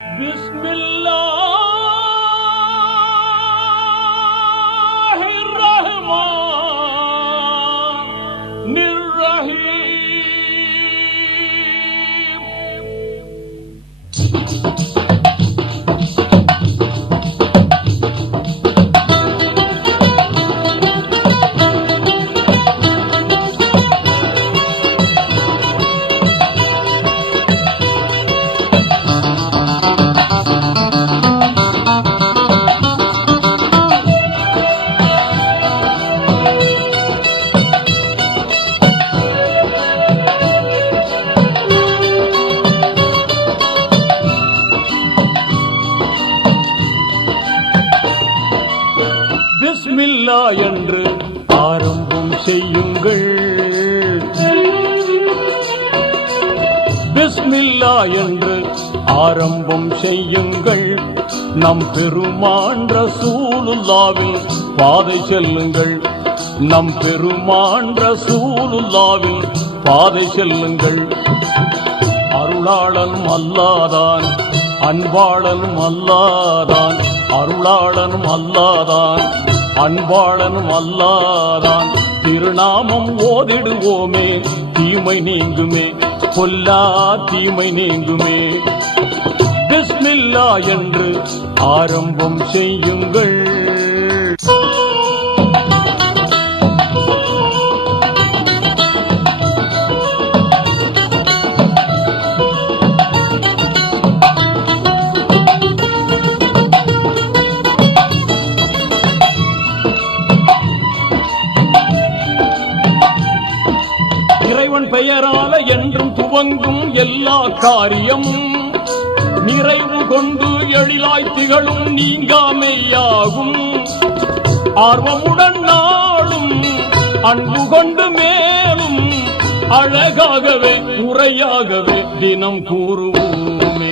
பிஸ்மில்லா என்று ஆரம்பம் செய்யுங்கள். பிஸ்மில்லா என்று ஆரம்பம் செய்யுங்கள். நம் பெருமான் ரசூலுல்லாவின் பாதை செல்லுங்கள். நம் பெருமான் ரசூலுல்லாவின் பாதை செல்லுங்கள். அருளாளனும் அல்லாதான், அன்பாளனும் அல்லாதான், அருளாளனும் அல்லாதான், அன்பாளனும் அல்லாதான். திருநாமம் ஓதிடுவோமே, தீமை நீங்குமே, பொல்லா தீமை நீங்குமே. பிஸ்மில்லா என்று ஆரம்பம் செய்யுங்கள். இறைவன் பெயரால என்றும் துவங்கும் எல்லா காரியமும் நிறைவு கொண்டு எழிலாய் திகழும் நீங்காமையாகும். ஆர்வமுடன் நாளும் அன்பு கொண்டு மேலும் அழகாகவே முறையாகவே தினம் கூறுவோமே.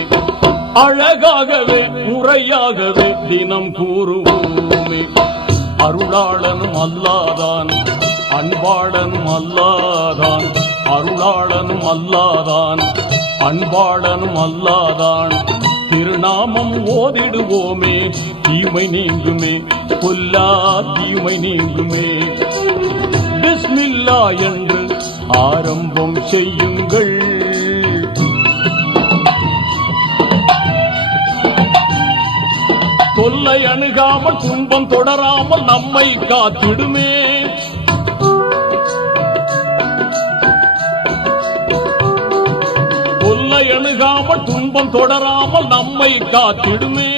அழகாகவே முறையாகவே தினம் கூறுவோமே. அருளாளனும் அல்லாதான், அன்பாளனும் அல்லாதான், அருளாளனும் அல்லாதான், அன்பாளனும் அல்லாதான். திருநாமம் ஓதிடுவோமே, தீமை நீங்குமே, பொல்லா தீமை நீங்குமே. பிஸ்மில்லா என்று ஆரம்பம் செய்யுங்கள். தொல்லை அணுகாமல் துன்பம் தொடராமல் நம்மை காத்திடுமே. தொல்லை அணுகாமல் துன்பம் தொடராமல் நம்மை காத்திடுமே.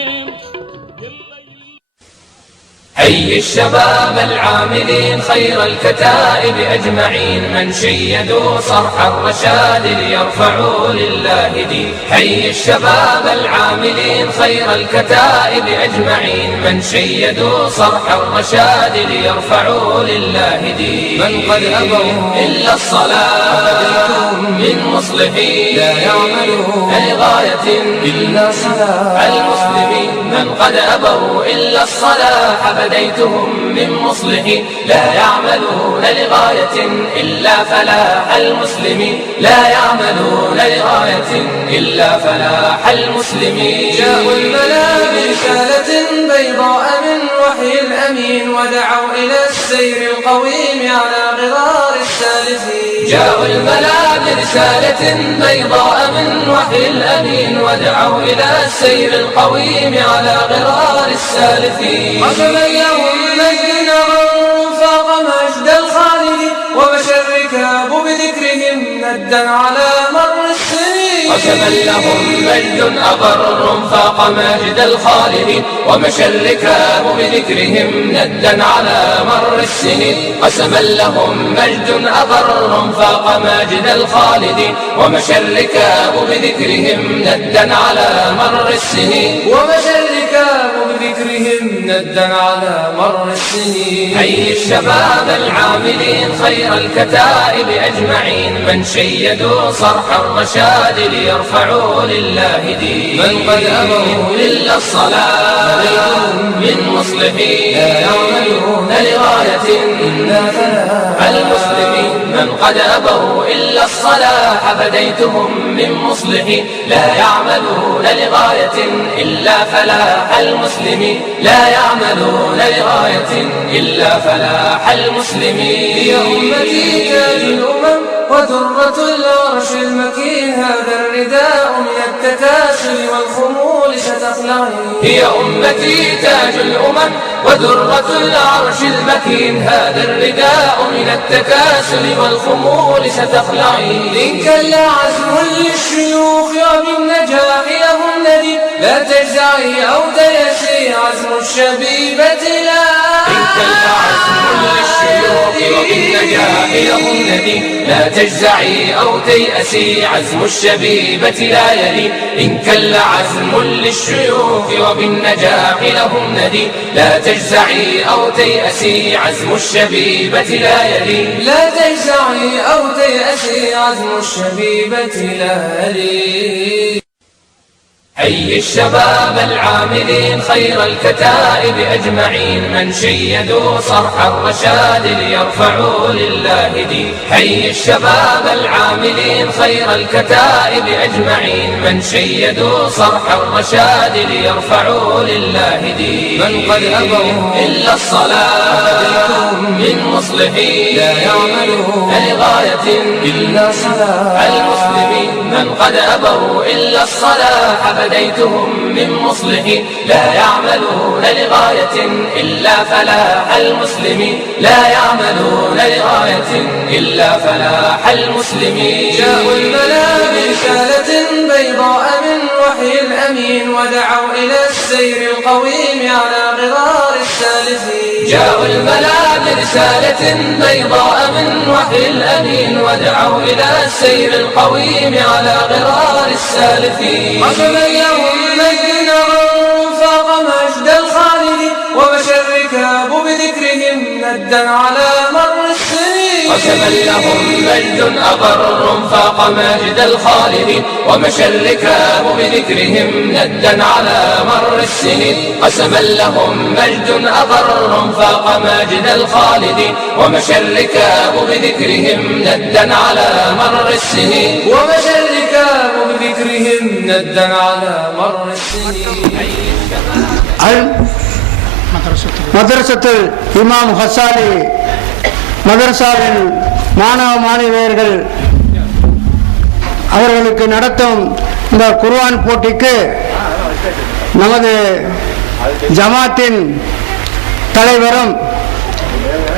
حي الشباب العاملين خير الكتائب أجمعين من شيدوا صرح الرشاد ليرفعوا لله دين. حي الشباب العاملين خير الكتائب أجمعين من شيدوا صرح الرشاد ليرفعوا لله دين. من قد أبوا إلا الصلاة من مصلحين لا يعملون لغاية إلا صلاح المسلمين. من قد أبوا إلا الصلاح بديتهم من مصلحين لا يعملون لغاية إلا فلاح المسلمين. لا يعملون لغاية إلا فلاح المسلمين. جاءوا الملا برسالة بيضاء من وحي الأمين ودعوا إلى السير القويم على غرار السالفين. جاءوا الملا برسالة بيضاء من وحي الأمين ودعوا إلى السير القويم على غرار السالفين. قسما لهم مجد فاق مجد الخالدين ومشى الركاب بذكرهم ندا على مر السنين. قسما لهم مجد أبر فاق مجد الخالدين ومشى الركاب بذكرهم ندا على مر السنين. قسما لهم مجد أبر فاق مجد الخالدين ومشى الركاب بذكرهم ندا على مر السنين. ومشى الركاب بذكرهم بذكرهم ندا على مر السنين. حي الشباب العاملين خير الكتائب أجمعين من شيدوا صرح الرشاد ليرفعوا لله دين. من قد أبوا إلا الصلاة من مصلحين لا يعملون لغاية إلا فلاح المسلمين. من قد أبوا إلا الصلاح فديتهم من مصلحين لا يعملون لغاية إلا فلاح المسلمين. لا يعملون لغاية إلا فلاح المسلمين. هي أمتي تاج الأمم ودرة العرش المكين هذا الرداء من التكاسل والخمول ستخلعين. هي أمتي تاج الأمم ودرة العرش المكين هذا الرداء من التكاسل والخمول ستخلعين. إن كل عزم للشيوخ وبالنجاح لهم ندي لا تجزعي أو تيسي عزم الشبيبة لا. إن كل عزم للشيوخ وبالنجاح لهم ندي لا تجزعي أو تيأسي عزم الشبيبة لا يلي. إن كل عزم للشيوخ وبالنجاح لهم ندي لا تجزعي أو تيأسي عزم الشبيبة لا يلي. لا تجزعي أو تيأسي عزم الشبيبة لا يلي. حي الشباب العاملين خير الكتائب أجمعين من شيدوا صرح الرشاد ليرفعوا لله دين. حي الشباب العاملين خير الكتائب أجمعين من شيدوا صرح الرشاد ليرفعوا لله دين. من قد أبوا إلا الصلاة من مصلحين لا يعملون لغاية إلا صلاح المسلمين. من قد أبوا إلا الصلاح فديتهم من مصلحين لا يعملون لغاية إلا فلاح المسلمين. لا يعملون لغاية إلا فلاح المسلمين. جاءوا الملا برسالة بيضاء من وحي الأمين ودعوا إلى السير القويم على غرار السالفين. جاءوا الملا برسالة بيضاء من وحي الأمين ودعوا إلى السير القويم على غرار السالفين. قسما لهم مجد فاق مجد الخالدين ومشى الركاب بذكرهم ندا على مر السنين. قسما لهم مجد أبر فاق مجد الخالدين ومشى الركاب بذكرهم ندا على مر السنين. قسما لهم مجد أبر فاق مجد الخالدين ومشى الركاب بذكرهم ندا على مر السنين. ومشى الركاب بذكرهم ندا على مر السنين. மதரசத்துல் இமாம் ஹசாலி மதரசாவின் மாணவ மாணவியர்கள் அவர்களுக்கு நடத்தும் இந்த குர்ஆன் போட்டிக்கு நமது ஜமாத்தின் தலைவரும்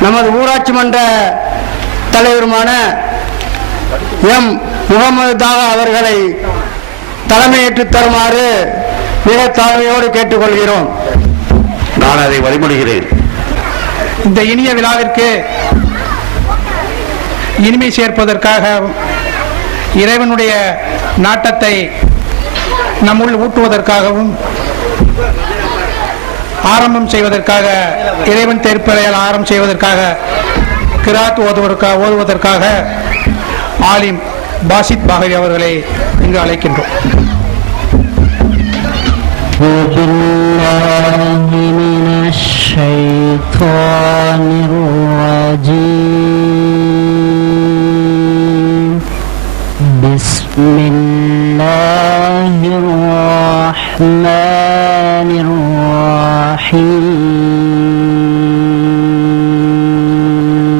நமது ஊராட்சி மன்ற தலைவருமான எம் முகமது தாவா அவர்களை தலைமையேற்று தருமாறு மிக தாழ்மையோடு கேட்டுக்கொள்கிறோம். நான் அதை வழிமொழிகிறேன். இந்த இனிய விழாவிற்கு இனிமை சேர்ப்பதற்காக இறைவனுடைய நாட்டத்தை நம்முள் ஊட்டுவதற்காகவும் ஆரம்பம் செய்வதற்காக இறைவன் திருப்பறையால் ஆரம்பம் செய்வதற்காக கிராத் ஓதுவதற்காக ஆலிம் பாசித் பாகவி அவர்களை இங்கு அழைக்கின்றோம். الشيطان الرجيم بسم الله الرحمن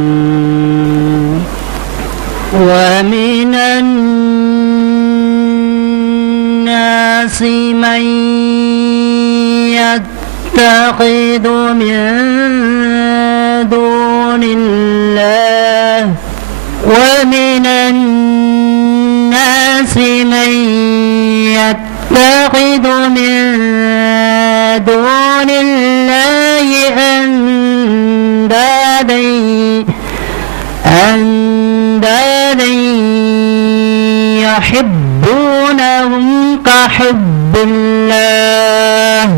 الرحيم. ومن الناس من يتخذ من دون الله ومن الناس من يتخذ من دون الله أندادا يحبونهم كحب الله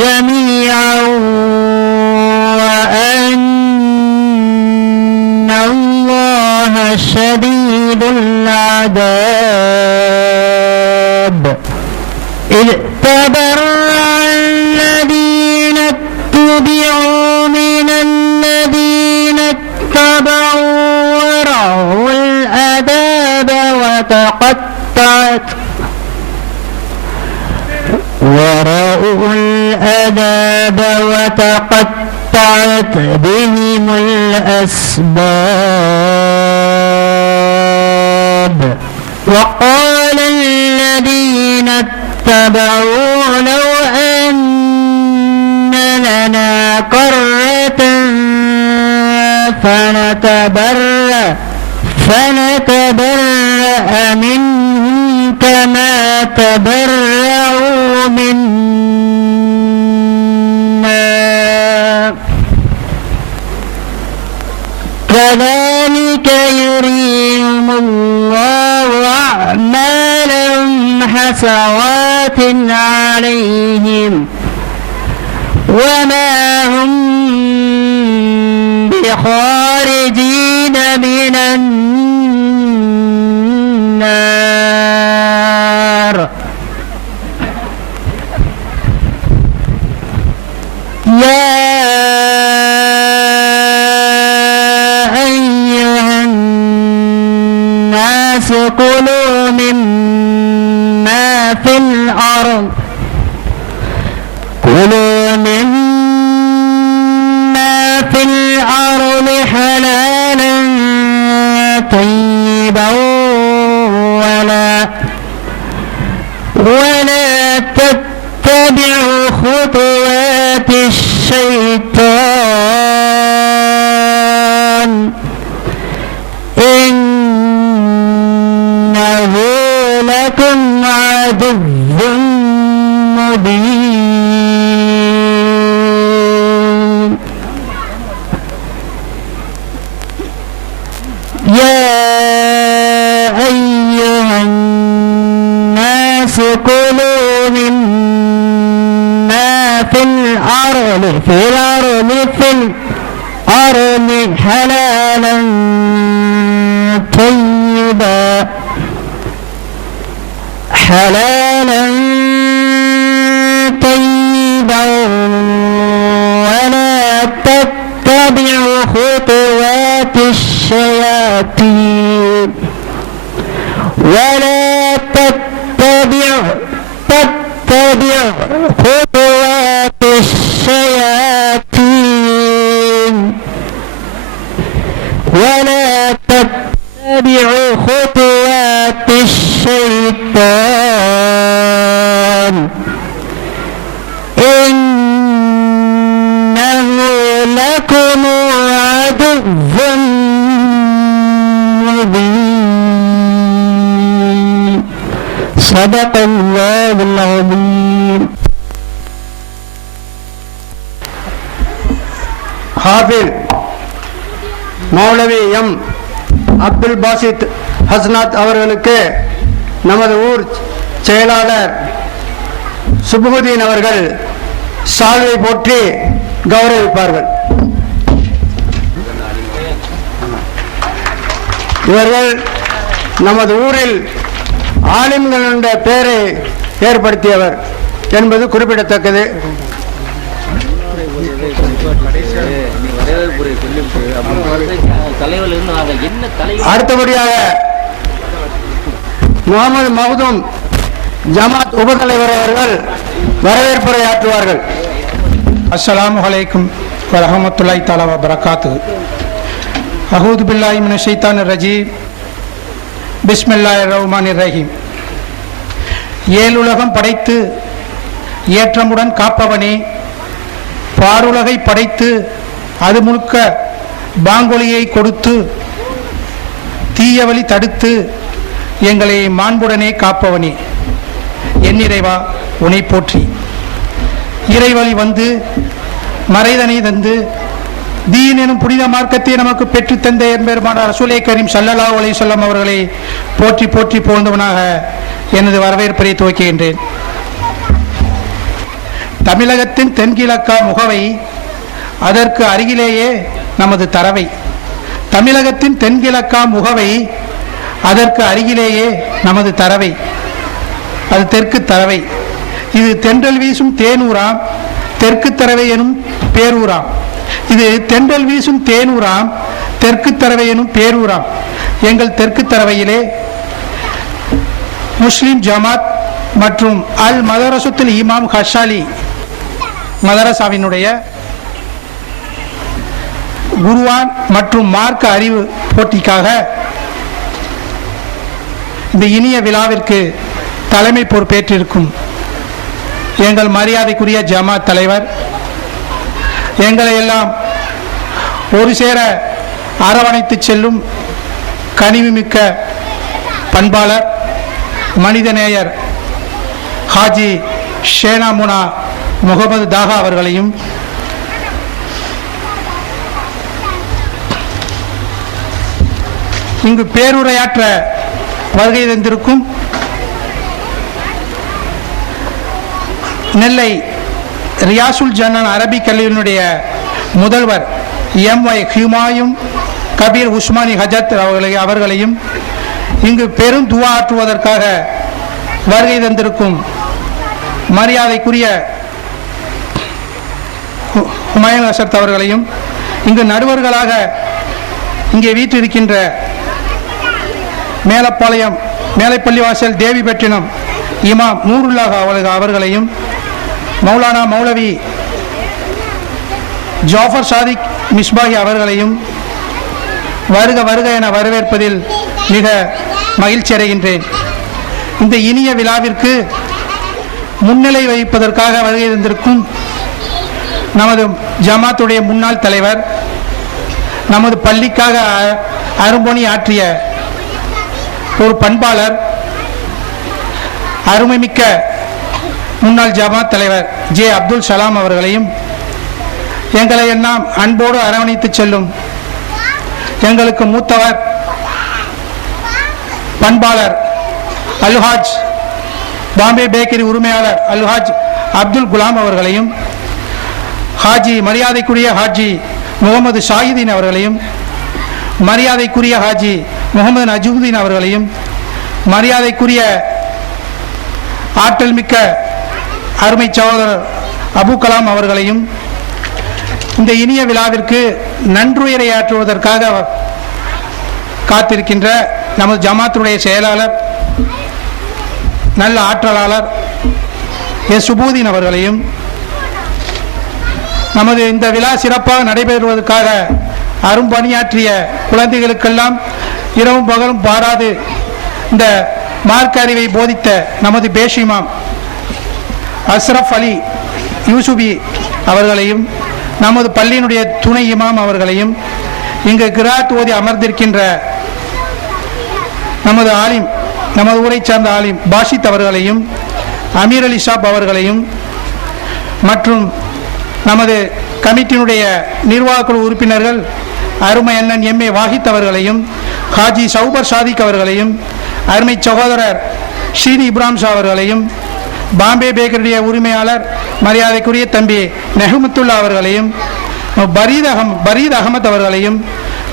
جميعا وأن الله شديد العذاب إذ تبرأ الذين اتبعوا من الذين اتبعوا ورأوا العذاب وتقطعت بهم الأسباب وقال الذين اتبعوا لو أن لنا كرة فنتبرأ منهم كما تبرأوا منا كذلك يريهم الله أعمالهم حسرات عليهم وما هم بخارجين من النار يا أيها الناس كلوا مما في الأرض حلالا طيبا ولا تتبعوا خطوات الشيطان إنه لكم عدو مبين يا أيها الناس كلوا مما في الأرض حلالا طيبا ولا تتبعوا خطوات الشياطين إنه لكم عدو مبين صدق الله العظيم. ஹாஃபில் மௌலவி எம் அப்துல் பாசித் ஹஸ்னாத் அவர்களுக்கு நமது ஊர் செயலாளர் சுபுதீன் அவர்கள் சால்வை போற்றி கௌரவிப்பார்கள். இவர்கள் நமது ஊரில் ஆலிம்களுடைய பெயரை ஏற்படுத்தியவர் என்பது குறிப்பிடத்தக்கது. அடுத்தபடியாக முகமது மஹ்தூம் ஜமாத் உபதலைவர் அவர்கள் வரவேற்புரை ஆற்றுவார்கள். அஸ்ஸலாமு அலைக்கும் வரஹ்மத்துல்லாஹி தஆலா வ பரகாத்துஹு. அஊது பில்லாஹி மினஷ் ஷைத்தானிர் ரஜீம். பிஸ்மில்லாஹிர் ரஹ்மானிர் ரஹீம். ஏழுலகம் படைத்து ஏற்றமுடன் காப்பவனே, பாருலகை படைத்து அது முழுக்க பாங்கொலியை கொடுத்து தீயவழி தடுத்து எங்களை மாண்புடனே காப்பவனே, என் இறைவா உனை போற்றி. இறைவழி வந்து மறைதனை தந்து தீன் எனும் புனித மார்க்கத்தை நமக்கு பெற்றுத்தந்த எம்பெருமான ரசூலே கரீம் ஸல்லல்லாஹு அலைஹி வஸல்லம் அவர்களை போற்றி போற்றி புகழ்ந்தவனாக எனது வரவேற்பை துவக்குகின்றேன். தமிழகத்தின் தென்கிழக்கா முகவை, அதற்கு அருகிலேயே நமது தரவை. தமிழகத்தின் தென்கிழக்கா முகவை, அதற்கு அருகிலேயே நமது தரவை. அது தெற்கு தரவை. இது தென்றல் வீசும் தேனூராம், தெற்கு தரவை எனும் பேரூராம். இது தென்றல் வீசும் தேனூராம், தெற்கு தரவை எனும் பேரூராம். எங்கள் தெற்கு தரவையிலே முஸ்லிம் ஜமாத் மற்றும் அல் மதரசுத்துல் இமாம் ஹஷாலி மதரசாவினுடைய குருவான் மற்றும் மார்க்க அறிவு போட்டிக்காக இந்த இனிய விழாவிற்கு தலைமை பொறுப்பேற்றிருக்கும் எங்கள் மரியாதைக்குரிய ஜமாத் தலைவர், எங்களை எல்லாம் ஒரு சேர அரவணைத்து செல்லும் கனிவுமிக்க பண்பாளர், மனிதநேயர் ஹாஜி ஷேனாமுனா முகமது தாகா அவர்களையும், இங்கு பேருரையாற்ற வருகை தந்திருக்கும் நெல்லை ரியாசுல் ஜன்னான் அரபிக் கல்லூரியினுடைய முதல்வர் எம்.ஒய். ஹுமாயூன் கபீர் உஸ்மானி ஹஜத் அவர்களையும், இங்கு பெரும் துவா ஆற்றுவதற்காக வருகை தந்திருக்கும் மரியாதைக்குரிய ஹுமாயூன் அசத் அவர்களையும், இங்கு நடுவர்களாக இங்கே வீற்றிருக்கின்ற மேலப்பாளையம் மேலைப்பள்ளிவாசல் தேவிபட்டினம் இமாம் நூருல்லாஹ் அவர்களையும், மௌலானா மௌலவி ஜாஃபர் சாதிக் மிஸ்பாஹி அவர்களையும் வருக வருக என வரவேற்பதில் மிக மகிழ்ச்சி அடைகின்றேன். இந்த இனிய விழாவிற்கு முன்னிலை வகிப்பதற்காக வருகை தந்திருக்கும் நமது ஜமாத்துடைய முன்னாள் தலைவர், நமது பள்ளிக்காக அரும்பணி ஆற்றிய ஒரு பண்பாளர், அருமைமிக்க முன்னாள் ஜமாத் தலைவர் ஜே அப்துல் சலாம் அவர்களையும், எங்களை எல்லாம் அன்போடு அரவணைத்து செல்லும் எங்களுக்கு மூத்தவர் பண்பாளர் அல்ஹாஜ் பாம்பே பேக்கரி உரிமையாளர் அல்ஹாஜ் அப்துல் குலாம் அவர்களையும், ஹாஜி மரியாதைக்குரிய ஹாஜி முகமது ஷாஹிதீன் அவர்களையும், மரியாதைக்குரிய ஹாஜி முகமது நஜுமுதீன் அவர்களையும், மரியாதைக்குரிய ஆற்றல் மிக்க அருமை சகோதரர் அபு கலாம் அவர்களையும் இந்த இனிய விழாவிற்கு நன்றியுரையாற்றுவதற்காக காத்திருக்கின்ற நமது ஜமாத்துடைய செயலாளர், நல்ல ஆற்றலாளர் எஸ் சுபூதீன் அவர்களையும், நமது இந்த விழா சிறப்பாக நடைபெறுவதற்காக அரும்பணியாற்றிய குழந்தைகளுக்கெல்லாம் இரவும் பகலும் பாராது இந்த மார்க்க அறிவை போதித்த நமது பேஷிமாம் அஸ்ரஃப் அலி யூசுபி அவர்களையும், நமது பள்ளியினுடைய துணை இமாம் அவர்களையும், இங்கு கிராத் ஓதி அமர்ந்திருக்கின்ற நமது ஆலிம், நமது ஊரை சார்ந்த ஆலிம் பாஷித் அவர்களையும், அமீர் அலி ஷாப் அவர்களையும், மற்றும் நமது கமிட்டியினுடைய நிர்வாகக்குழு உறுப்பினர்கள் அருமை அண்ணன் எம்.ஏ. வாஹித் அவர்களையும், ஹாஜி சௌபர் சாதிக் அவர்களையும், அருமை சகோதரர் ஷீனி இப்ராஹிம் ஷா அவர்களையும், பாம்பே பேக்கரிய உரிமையாளர் மரியாதைக்குரிய தம்பி நெஹமத்துல்லா அவர்களையும், பரீத் அகமத் அவர்களையும்,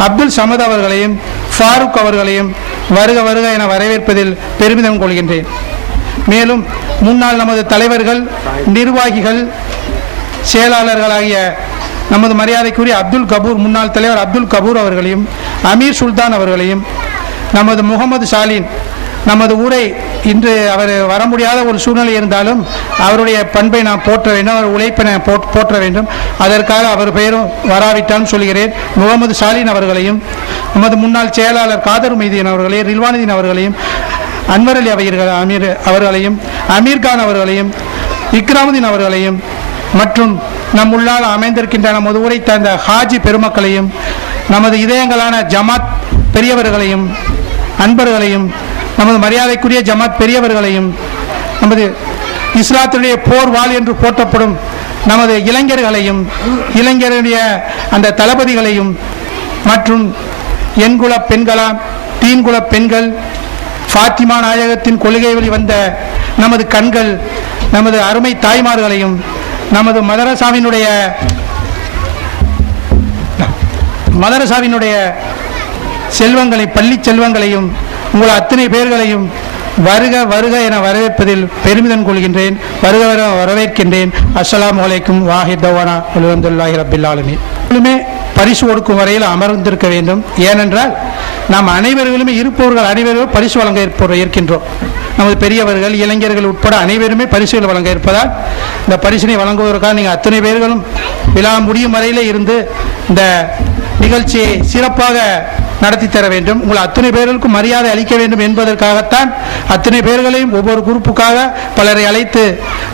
அப்துல் சமத் அவர்களையும், ஃபாரூக் அவர்களையும் வருக வருக என வரவேற்பதில் பெருமிதம் கொள்கின்றேன். மேலும் முன்னாள் நமது தலைவர்கள், நிர்வாகிகள், செயலாளர்களாகிய நமது மரியாதைக்குரிய அப்துல் கபூர் முன்னாள் தலைவர் அப்துல் கபூர் அவர்களையும், அமீர் சுல்தான் அவர்களையும், நமது முகமது சாலின், நமது ஊரை இன்று அவர் வர முடியாத ஒரு சூழ்நிலை இருந்தாலும் அவருடைய பண்பை நான் போற்ற வேண்டும், அவர் உழைப்பை நான் போற்ற வேண்டும். அதற்காக அவர் பெயரும் வராவிட்டாலும் சொல்கிறேன். முகமது சாலின் அவர்களையும், நமது முன்னாள் செயலாளர் காதர் மைதீன் அவர்களையும், ரில்வானுதீன் அவர்களையும், அன்வர் அலி அமீர் அவர்களையும், அமீர்கான் அவர்களையும், இக்ராமுதீன் அவர்களையும், மற்றும் நம் உள்ளால் அமைந்திருக்கின்ற நமது ஊரை சார்ந்த ஹாஜி பெருமக்களையும், நமது இதயங்களான ஜமாத் பெரியவர்களையும், அன்பர்களையும், நமது மரியாதைக்குரிய ஜமாத் பெரியவர்களையும், நமது இஸ்லாத்துடைய போர் வாள் என்று போற்றப்படும் நமது இளைஞர்களையும், இளைஞருடைய அந்த தளபதிகளையும், மற்றும் எண்குல பெண்களாம், தீன்குல பெண்கள், ஃபாத்திமா நாயகத்தின் கொள்கை வழி வந்த நமது கண்கள், நமது அருமை தாய்மார்களையும், நமது மதரசாவினுடைய செல்வங்களை, பள்ளி செல்வங்களையும் உங்கள் அத்தனை பேர்களையும் வருக வருக என வரவேற்பதில் பெருமிதம் கொள்கின்றேன். வருக வர வரவேற்கின்றேன். அஸ்ஸலாமு அலைக்கும் வாஹிதவானா அல்ஹம்துலில்லாஹி ரப்பில் ஆலமீன். பரிசு கொடுக்கும் வரையில் அமர்ந்திருக்க வேண்டும். ஏனென்றால் நாம் அனைவர்களுமே இருப்பவர்கள் அனைவரும் பரிசு வழங்க இருக்கின்றோம். நமது பெரியவர்கள், இளைஞர்கள் உட்பட அனைவருமே பரிசுகள் வழங்க இருப்பதால் இந்த பரிசினை வழங்குவதற்காக நீங்கள் அத்தனை பேர்களும் விழா முடியும் வரையிலே இருந்து இந்த நிகழ்ச்சியை சிறப்பாக நடத்தி தர வேண்டும். உங்கள் அத்தனை பேர்களுக்கும் மரியாதை அளிக்க வேண்டும் என்பதற்காகத்தான் அத்தனை பேர்களையும் ஒவ்வொரு குரூப்புக்காக பலரை அழைத்து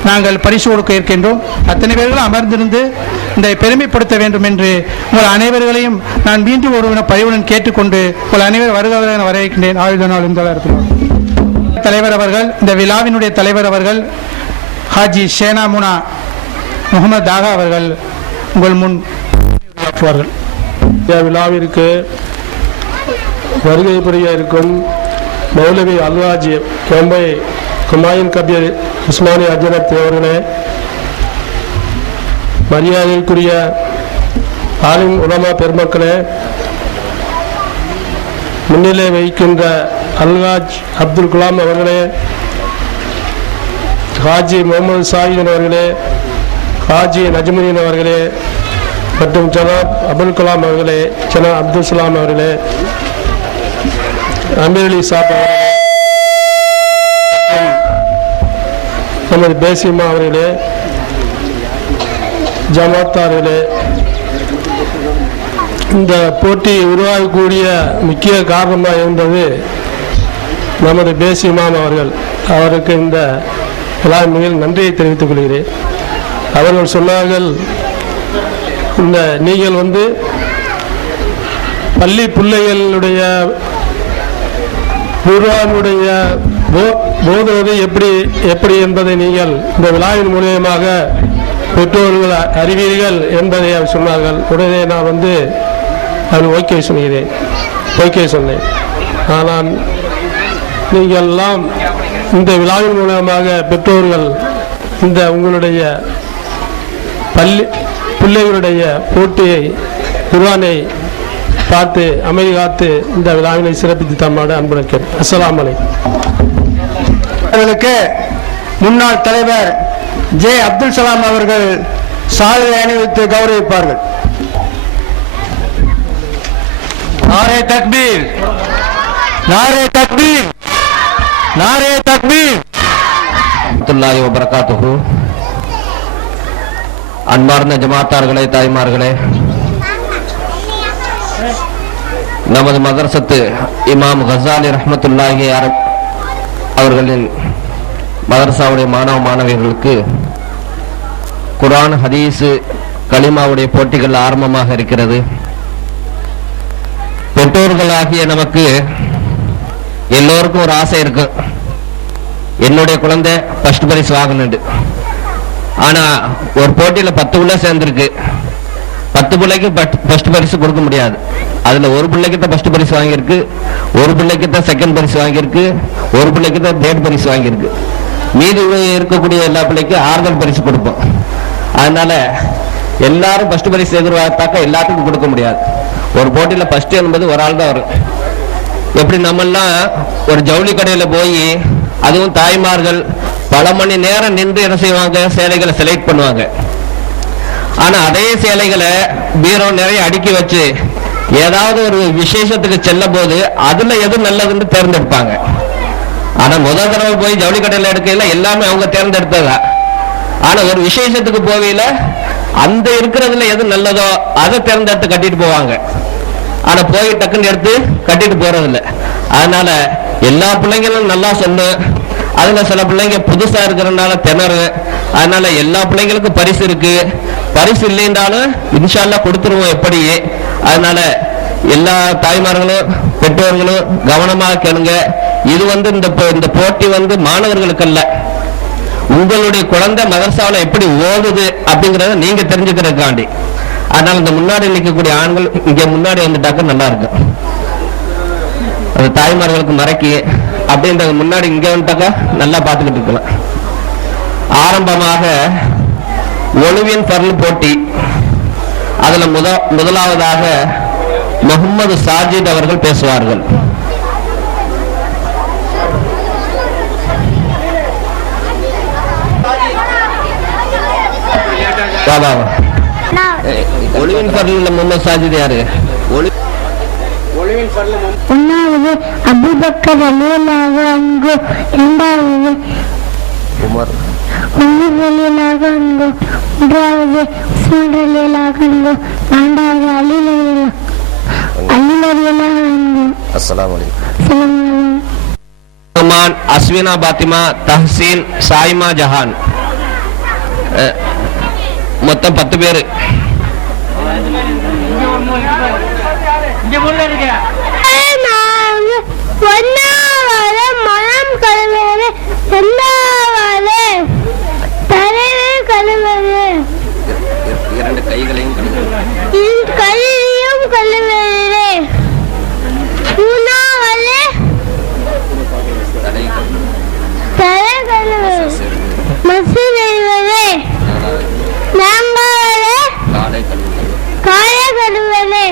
நாங்கள் பரிசு கொடுக்க இருக்கின்றோம். அத்தனை பேர்களும் அமர்ந்திருந்து இந்த பெருமைப்படுத்த வேண்டும் என்று உங்கள் அனைவர்களையும் நான் மீண்டும் ஒரு பரிவுடன் கேட்டுக்கொண்டு உங்கள் அனைவரும் வருக என வரவேற்கின்றேன். தலைவர் அவர்கள், இந்த விழாவினுடைய தலைவர் அவர்கள் ஹாஜி ஷேனா முனா முகமது தாகா அவர்கள் உங்கள் முன் ஆற்றுவார்கள். விழாவிற்கு வருகை புரிய இருக்கும் மௌலவி அல்வாஜி மும்பை குமாயின் கபீர் உஸ்மானி அஜரத் அவர்களே, மரியாதைக்குரிய ஆலிம் உலமா பெருமக்களே, முன்னிலை வைக்கின்ற அல்ஹாஜ் அப்துல் கலாம் அவர்களே, ஹாஜி முகமது சாயிதன் அவர்களே, ஹாஜி நஜ்முதீன் அவர்களே மற்றும் ஜனாப் அபுல் கலாம் அவர்களே, ஜனாப் அப்துல் சலாம் அவர்களே, அமீர் அலி சாப் அவர்களே, நமது பேசிமா அவர்களே, ஜமாத்தார்களே, இந்த போட்டி உருவாகக்கூடிய முக்கிய காரணமாக இருந்தது நமது பேசிமாம் அவர்கள். அவருக்கு இந்த விழாவில் நன்றியை தெரிவித்துக் கொள்கிறேன். அவர்கள் சொன்னார்கள், இந்த நீங்கள் பள்ளி பிள்ளைகளுடைய குர்ஆனுடைய போதுவது எப்படி என்பதை நீங்கள் இந்த விழாவின் மூலியமாக பெற்றோர்கள் அறிவீர்கள் என்பதை அவர் சொன்னார்கள். உடனே நான் அது ஓகே சொன்னேன். ஆனால் நீங்கள் எல்லாம் இந்த விழாவின் மூலமாக பெற்றோர்கள் இந்த உங்களுடைய பிள்ளைகளுடைய போட்டியை குர்ஆனை பார்த்து அமைதி காத்து இந்த விழாவினை சிறப்பித்து தம்மாடு அன்புடன். அஸ்ஸலாமு அலைக்கும். அவர்களுக்கு முன்னாள் தலைவர் ஜே அப்துல் சலாம் அவர்கள் சால்வை அணிவித்து கௌரவிப்பார்கள். நாரே தக்பீர், நாரே தக்பீர், நாரே தக்பீர். வரஹ்மத்துல்லாஹி வபரகாத்துஹு. அன்பார்ந்த ஜமாத்தார்களே, தாய்மார்களே, நமது மதரசத்து இமாம் கசாலி ரஹ்மத்துல்லாஹி அவர்களின் மதரசாவுடைய மாணவ மாணவியர்களுக்கு குர்ஆன், ஹதீஸ், கலிமாவுடைய போட்டிகள் ஆரம்பமாக இருக்கிறது. பெற்றோர்களாகிய நமக்கு எல்லோருக்கும் ஒரு ஆசை இருக்கு, என்னுடைய குழந்தை ஃபர்ஸ்ட் பரிசு வாங்கணுண்டு. ஆனா ஒரு போட்டியில 10 பிள்ளை சேர்ந்துருக்கு, 10 பிள்ளைக்கு ஃபர்ஸ்ட் பரிசு கொடுக்க முடியாது. அதுல ஒரு பிள்ளைக்கு தான் ஃபர்ஸ்ட் பரிசு வாங்கியிருக்கு, ஒரு பிள்ளைக்கு தான் செகண்ட் பரிசு வாங்கியிருக்கு, ஒரு பிள்ளைக்கு தான் தேர்ட் பரிசு வாங்கியிருக்கு. மீதி இருக்கக்கூடிய எல்லா பிள்ளைக்கும் ஆறுதல் பரிசு கொடுப்போம். அதனால எல்லாரும் ஃபர்ஸ்ட் பரிசு எதிர்பார்த்தாக்க எல்லாத்துக்கும் கொடுக்க முடியாது. ஒரு போட்டியில ஃபர்ஸ்ட் என்பது ஒரு ஆள் தான் வரும். எப்படி நம்மெல்லாம் ஒரு ஜவுளி கடையில போய், அதுவும் தாய்மார்கள் பல மணி நேரம் நின்று என்ன செய்வாங்க, சேலைகளை செலக்ட் பண்ணுவாங்க. ஆனா அதே சேலைகளை பீரோ நிறைய அடுக்கி வச்சு ஏதாவது ஒரு விசேஷத்துக்கு செல்லும் போது அதுல எது நல்லதுன்னு தேர்ந்தெடுப்பாங்க. ஆனா முதல் தடவை போய் ஜவுளி கடையில எடுக்கல எல்லாமே அவங்க தேர்ந்தெடுத்ததா. ஆனா ஒரு விசேஷத்துக்கு போவையில அந்த இருக்கிறதுல எது நல்லதோ அதை தேர்ந்தெடுத்து கட்டிட்டு போவாங்க. ஆனா போய் டக்குன்னு எடுத்து கட்டிட்டு போறதில்ல. அதனால எல்லா பிள்ளைங்களும் நல்லா சொல்லு, அதுல சில பிள்ளைங்க புதுசா இருக்கிறதுனால திணறு. அதனால எல்லா பிள்ளைங்களுக்கும் பரிசு இருக்கு, பரிசு இல்லைன்றாலும் இன்ஷா அல்லாஹ் கொடுத்துருவோம் எப்படியே. அதனால எல்லா தாய்மார்களும் பெற்றோர்களும் கவனமாக கேளுங்க. இது இந்த போட்டி மாணவர்களுக்கு அல்ல, உங்களுடைய குழந்தை மதரசாவில எப்படி ஓடுது அப்படிங்கறத நீங்க தெரிஞ்சுக்கிறதுக்காண்டி. அதனால இந்த முன்னாடி நிற்கக்கூடிய ஆண்கள் இங்க முன்னாடி வந்துட்டாக்க நல்லா இருக்கு. அது தாய்மார்களுக்கு மறைக்கி அப்படின்ற முன்னாடி இங்க வந்துட்டாக்கா நல்லா பார்த்துக்கிட்டு இருக்கலாம். ஆரம்பமாக ஒளிவின் பர்ல் போட்டி. அதுல முதலாவதாக முகமது சாஜித் அவர்கள் பேசுவார்கள். ஒளிவின் பர்ல முகமது சாஜித் யாரு? ஒன்னாவது அபூபக்கர் ரலியல்லாஹு அன்ஹு, இரண்டாவது உமர் ரலியல்லாஹு அன்ஹு, மூன்றாவது உஸ்மான் ரலியல்லாஹு அன்ஹு, நான்காவது அலி ரலியல்லாஹு அன்ஹு. அஸ்ஸலாமு அலைக்கும். அஸ்வினா பாத்திமா, தஹ்சீன், சாயிமா ஜஹான், மொத்தம் 10 பேரு. ஒன்னாவது மனம் கழுவது, இரண்டாவது தலையை கழுவது, 2 கைகளையும் கையையும் கழுவது, மூணாவது தலை கழுவது, மசு செய்வது, நான்காவது காலை கழுவது,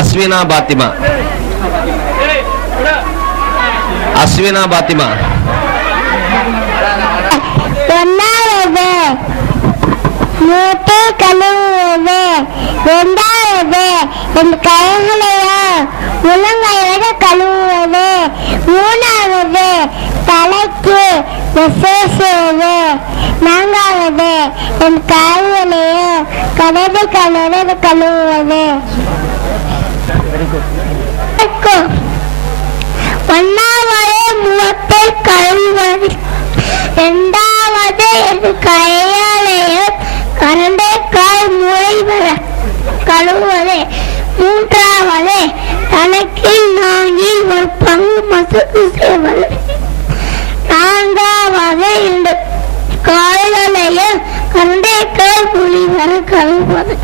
அஸ்வினா பாத்திமா. அஸ்வினா பாத்திமா ஒன்னாவது மூட்டை கழுவுவது, இரண்டாவது ரெண்டு கைகளையும் முழங்கையோட கழுவுவது, மூணாவது தலைக்கு விசேஷது, நான்காவது ரெண்டு கால்களையும் கடலை கலரோட கழுவுவது. ஒன்னாவது முகத்தை கழுவுவது, இரண்டாவது கையாலையும் கரண்டைக்காய் மூளை கழுவுவது, மூன்றாவது தலைக்கு நாங்கில் ஒரு பங்கு மசூது செய்வது, நான்காவது இந்த கால்களையும் கரண்டைக்காய் மூளை கழுவுவது.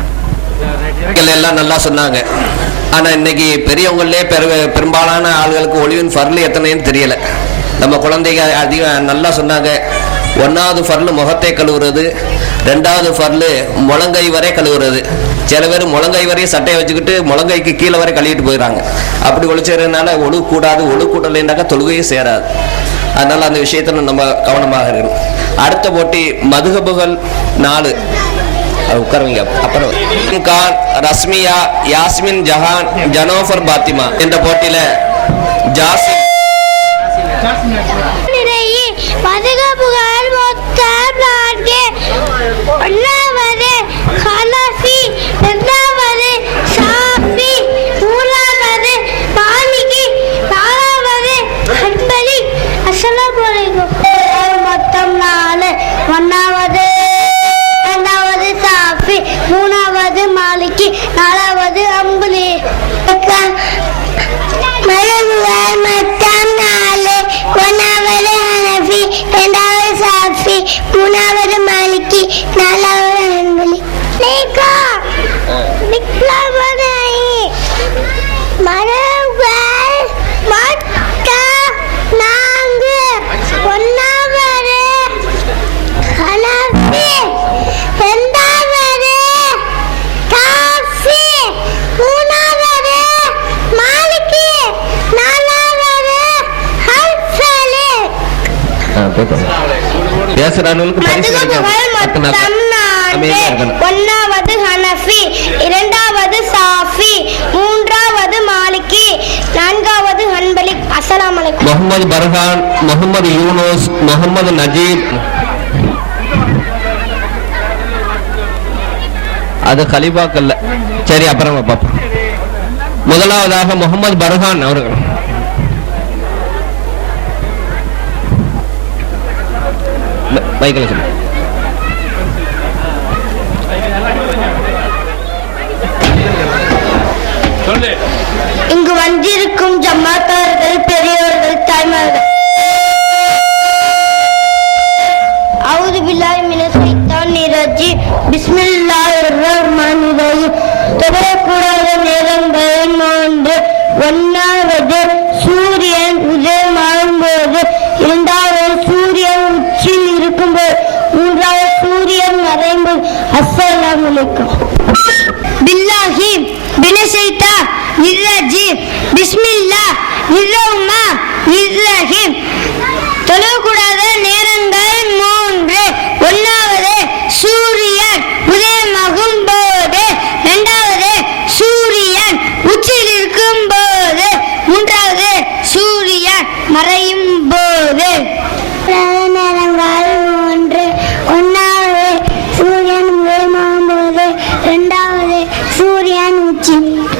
எல்லாம் நல்லா சொன்னாங்க. ஆனா இன்னைக்கு பெரியவங்களே பெரும்பாலான ஆளுகளுக்கு ஒளிவின் ஃபர்லு எத்தனைன்னு தெரியல. நம்ம குழந்தைங்க அதிகம் நல்லா சொன்னாங்க. 1வது ஃபர்லு முகத்தை கழுவுறது, 2வது ஃபர்லு முழங்கை வரை கழுவுறது. சில பேர் முழங்கை வரையும் சட்டையை வச்சுக்கிட்டு முழங்கைக்கு கீழே வரை கழுவிட்டு போயிடறாங்க. அப்படி ஒழிச்சதுனால ஒழு கூடாது, ஒழு கூடலைன்னாக்கா தொழுகையும் சேராது. அதனால அந்த விஷயத்துல நம்ம கவனமாக இருக்கணும். அடுத்த போட்டி மதுஹபுகள் 4. உட்காருவீங்க. அப்புறம் கான், ரஸ்மியா, யாஸ்மின் ஜஹான், ஜனோஃபர் பாத்திமா என்ற போட்டியில ஜாசிம் ஒன்னாவது ஹனஃபி, இரண்டாவது ஷாஃபி, மூணாவது மாலிகி, நாலாவது ஹன்பலி. அஸ்ஸலாமு அலைக்கும். மொத்தம் 4. ஒன்னாவது, இரண்டாவது ஷாஃபி, மூணாவது மாலிகி, நாலாவது ஹன்பலி. மொத்தம் 4. ஒன்னாவது ஹனஃபி, இரண்டாவது ஷாஃபி, மூணாவது மாலிகி, நாலாவது ஹன்பலி. பேசுறவங்களுக்கு பரிசு கிடைக்காது. ஒன்னாவது ஹனஃபி, இரண்டாவது சாஃபி, மூன்றாவது மாலிகி, நான்காவது ஹன்பலி. அஸ்ஸலாமு அலைக்கும். முகமது பர்ஹான், முகமது யூனுஸ், முகமது நஜீப். அது கலிபாக்கல்ல. சரி, அப்புறமா பார்ப்போம். முதலாவதாக முகமது பர்ஹான் அவர்கள். மைக்கில் சொல்லு. இங்கு வந்திருக்கும் ஜமாத்தார்கள், பெரியவர்கள், தாய்மார்கள், அவுது பில்லாஹி மினஷ் ஷைத்தானிர் ரஜீம். பிஸ்மில்லாஹிர் ரஹ்மானிர் ரஹீம். தொடரக்கூடாத நேரங்கள் 3. ஒன்றாவது சூரியன் உதயமாகும் போது, இரண்டாவது சூரியன் உச்சியில் இருக்கும்போது, மூன்றாவது சூரியன் மறையும்போது. அஸ்ஸலாமு அலைக்கும். பில்லாஹி மினஷ் ஷைத்தானிர் ரஜீம். பிஸ்மில்லாஹிர் ரஹ்மானிர் ரஹீம். தொழக்கூடாத நேரங்கள் 3. ஒன்றாவது சூரியன் உதயமாகும் போது, இரண்டாவது சூரியன் உச்சியில் இருக்கும் போது, மூன்றாவது சூரியன் மறையும் போது. நேரங்கள் 3. ஒன்றாவது சூரியன் உதயமாகும் போது, இரண்டாவது சூரியன் உச்சி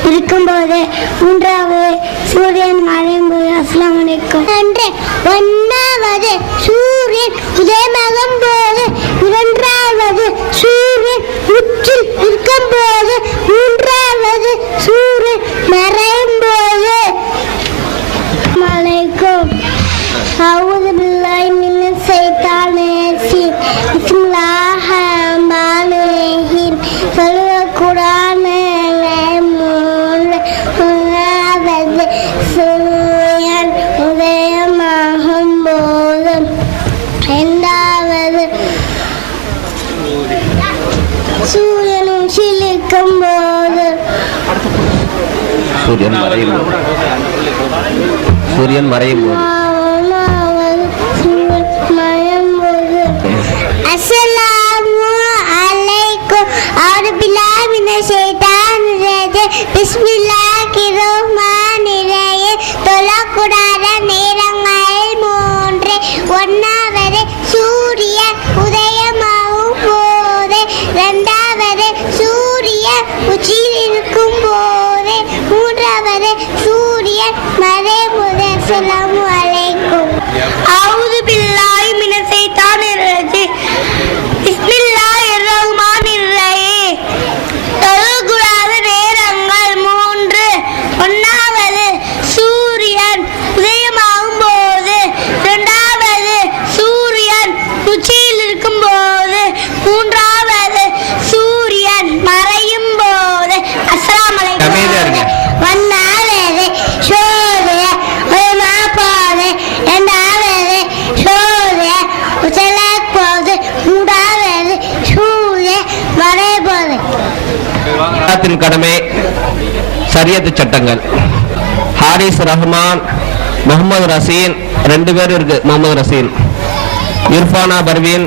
இருக்கும்போது, மூன்றாவது சூரியன் மறையும் போது. அஸ்ஸலாமு அலைக்கும். ஒன்றாவது சூரியன் உதயமாகும் போது, இரண்டாவது சூரியன் உச்சில் இருக்கும் போது, மூன்றாவது சூரியன் மறையும் போது. அலைக்கும். அவுது பில்லாஹி மினஷ் ஷைத்தானிர் ரஜீம். பிஸ்மில்லாஹிர் ரஹ்மானிர் ரஹீம். சொல்லக்கூடாத நேரங்கள் 3. ஒன்றாவது சூரியன் உதயமாகும் போது, இரண்டாவது சூரியன் உச்சியில் இருக்கும் போது, சூரியன் மறையும் போது. சூரியன் மறையும் போது. அஸ்ஸலாமு அலைக்கும். அவுது பில்லாஹி மினஷ் ஷைத்தானிர் ரஜீம். பிஸ்மில்லாஹிர் ரஹ்மானிர் ரஹீம். தொழக்கூடாத நேரங்கள் 3. ஒன்றாவது சூரியன் உதயமாகும் போது, இரண்டாவது சூரியன் உச்சியில் இருக்கும் போது, மூன்றாவது சூரியன் மறையும் போது. அஸ்ஸலாமு அலைக்கும். அவுது பில்லாஹி மினஷ் ஷைத்தானிர் ரஜீம். பிஸ்மில்லாஹிர் ரஹ்மானிர் ரஹீம். தொழக்கூடாத நேரங்கள் 3. ஒன்றாவது சூரியன் உதயமாகும் போது, இரண்டாவது சூரியன் உச்சியில் இருக்கும் போது, மூன்றாவது சூரியன் மறையும் போது. அஸ்ஸலாமு அலைக்கும். ஒன்றாவது சூரியன் உதயமாகும் போது, இரண்டாவது சூரியன் உச்சியில் போது, மூன்றாவது சூரியன் மறையும் போது. கடமை சரியத்து சட்டங்கள். ஹாரிஸ் ரஹ்மான், முகமது ரசீன், 2 பேர் இருக்கு. முகமது ரசீன், இர்ஃபானா பர்வீன்,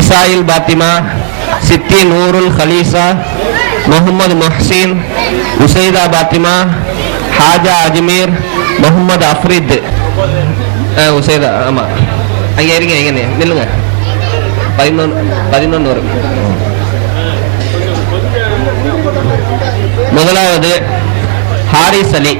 இசாயில் பாத்திமா, சித்தி நூருல் ஹலீசா, முகமது முஹ்சின், உசைதா பாத்திமா, ஹாஜா அஜ்மீர், முகமது அஃப்ரித். உசைதா, ஆமா, அங்கே இருங்க, எங்க நில்லுங்க. 11 வரும். முதலாவது ஹாரிஸ் அலி.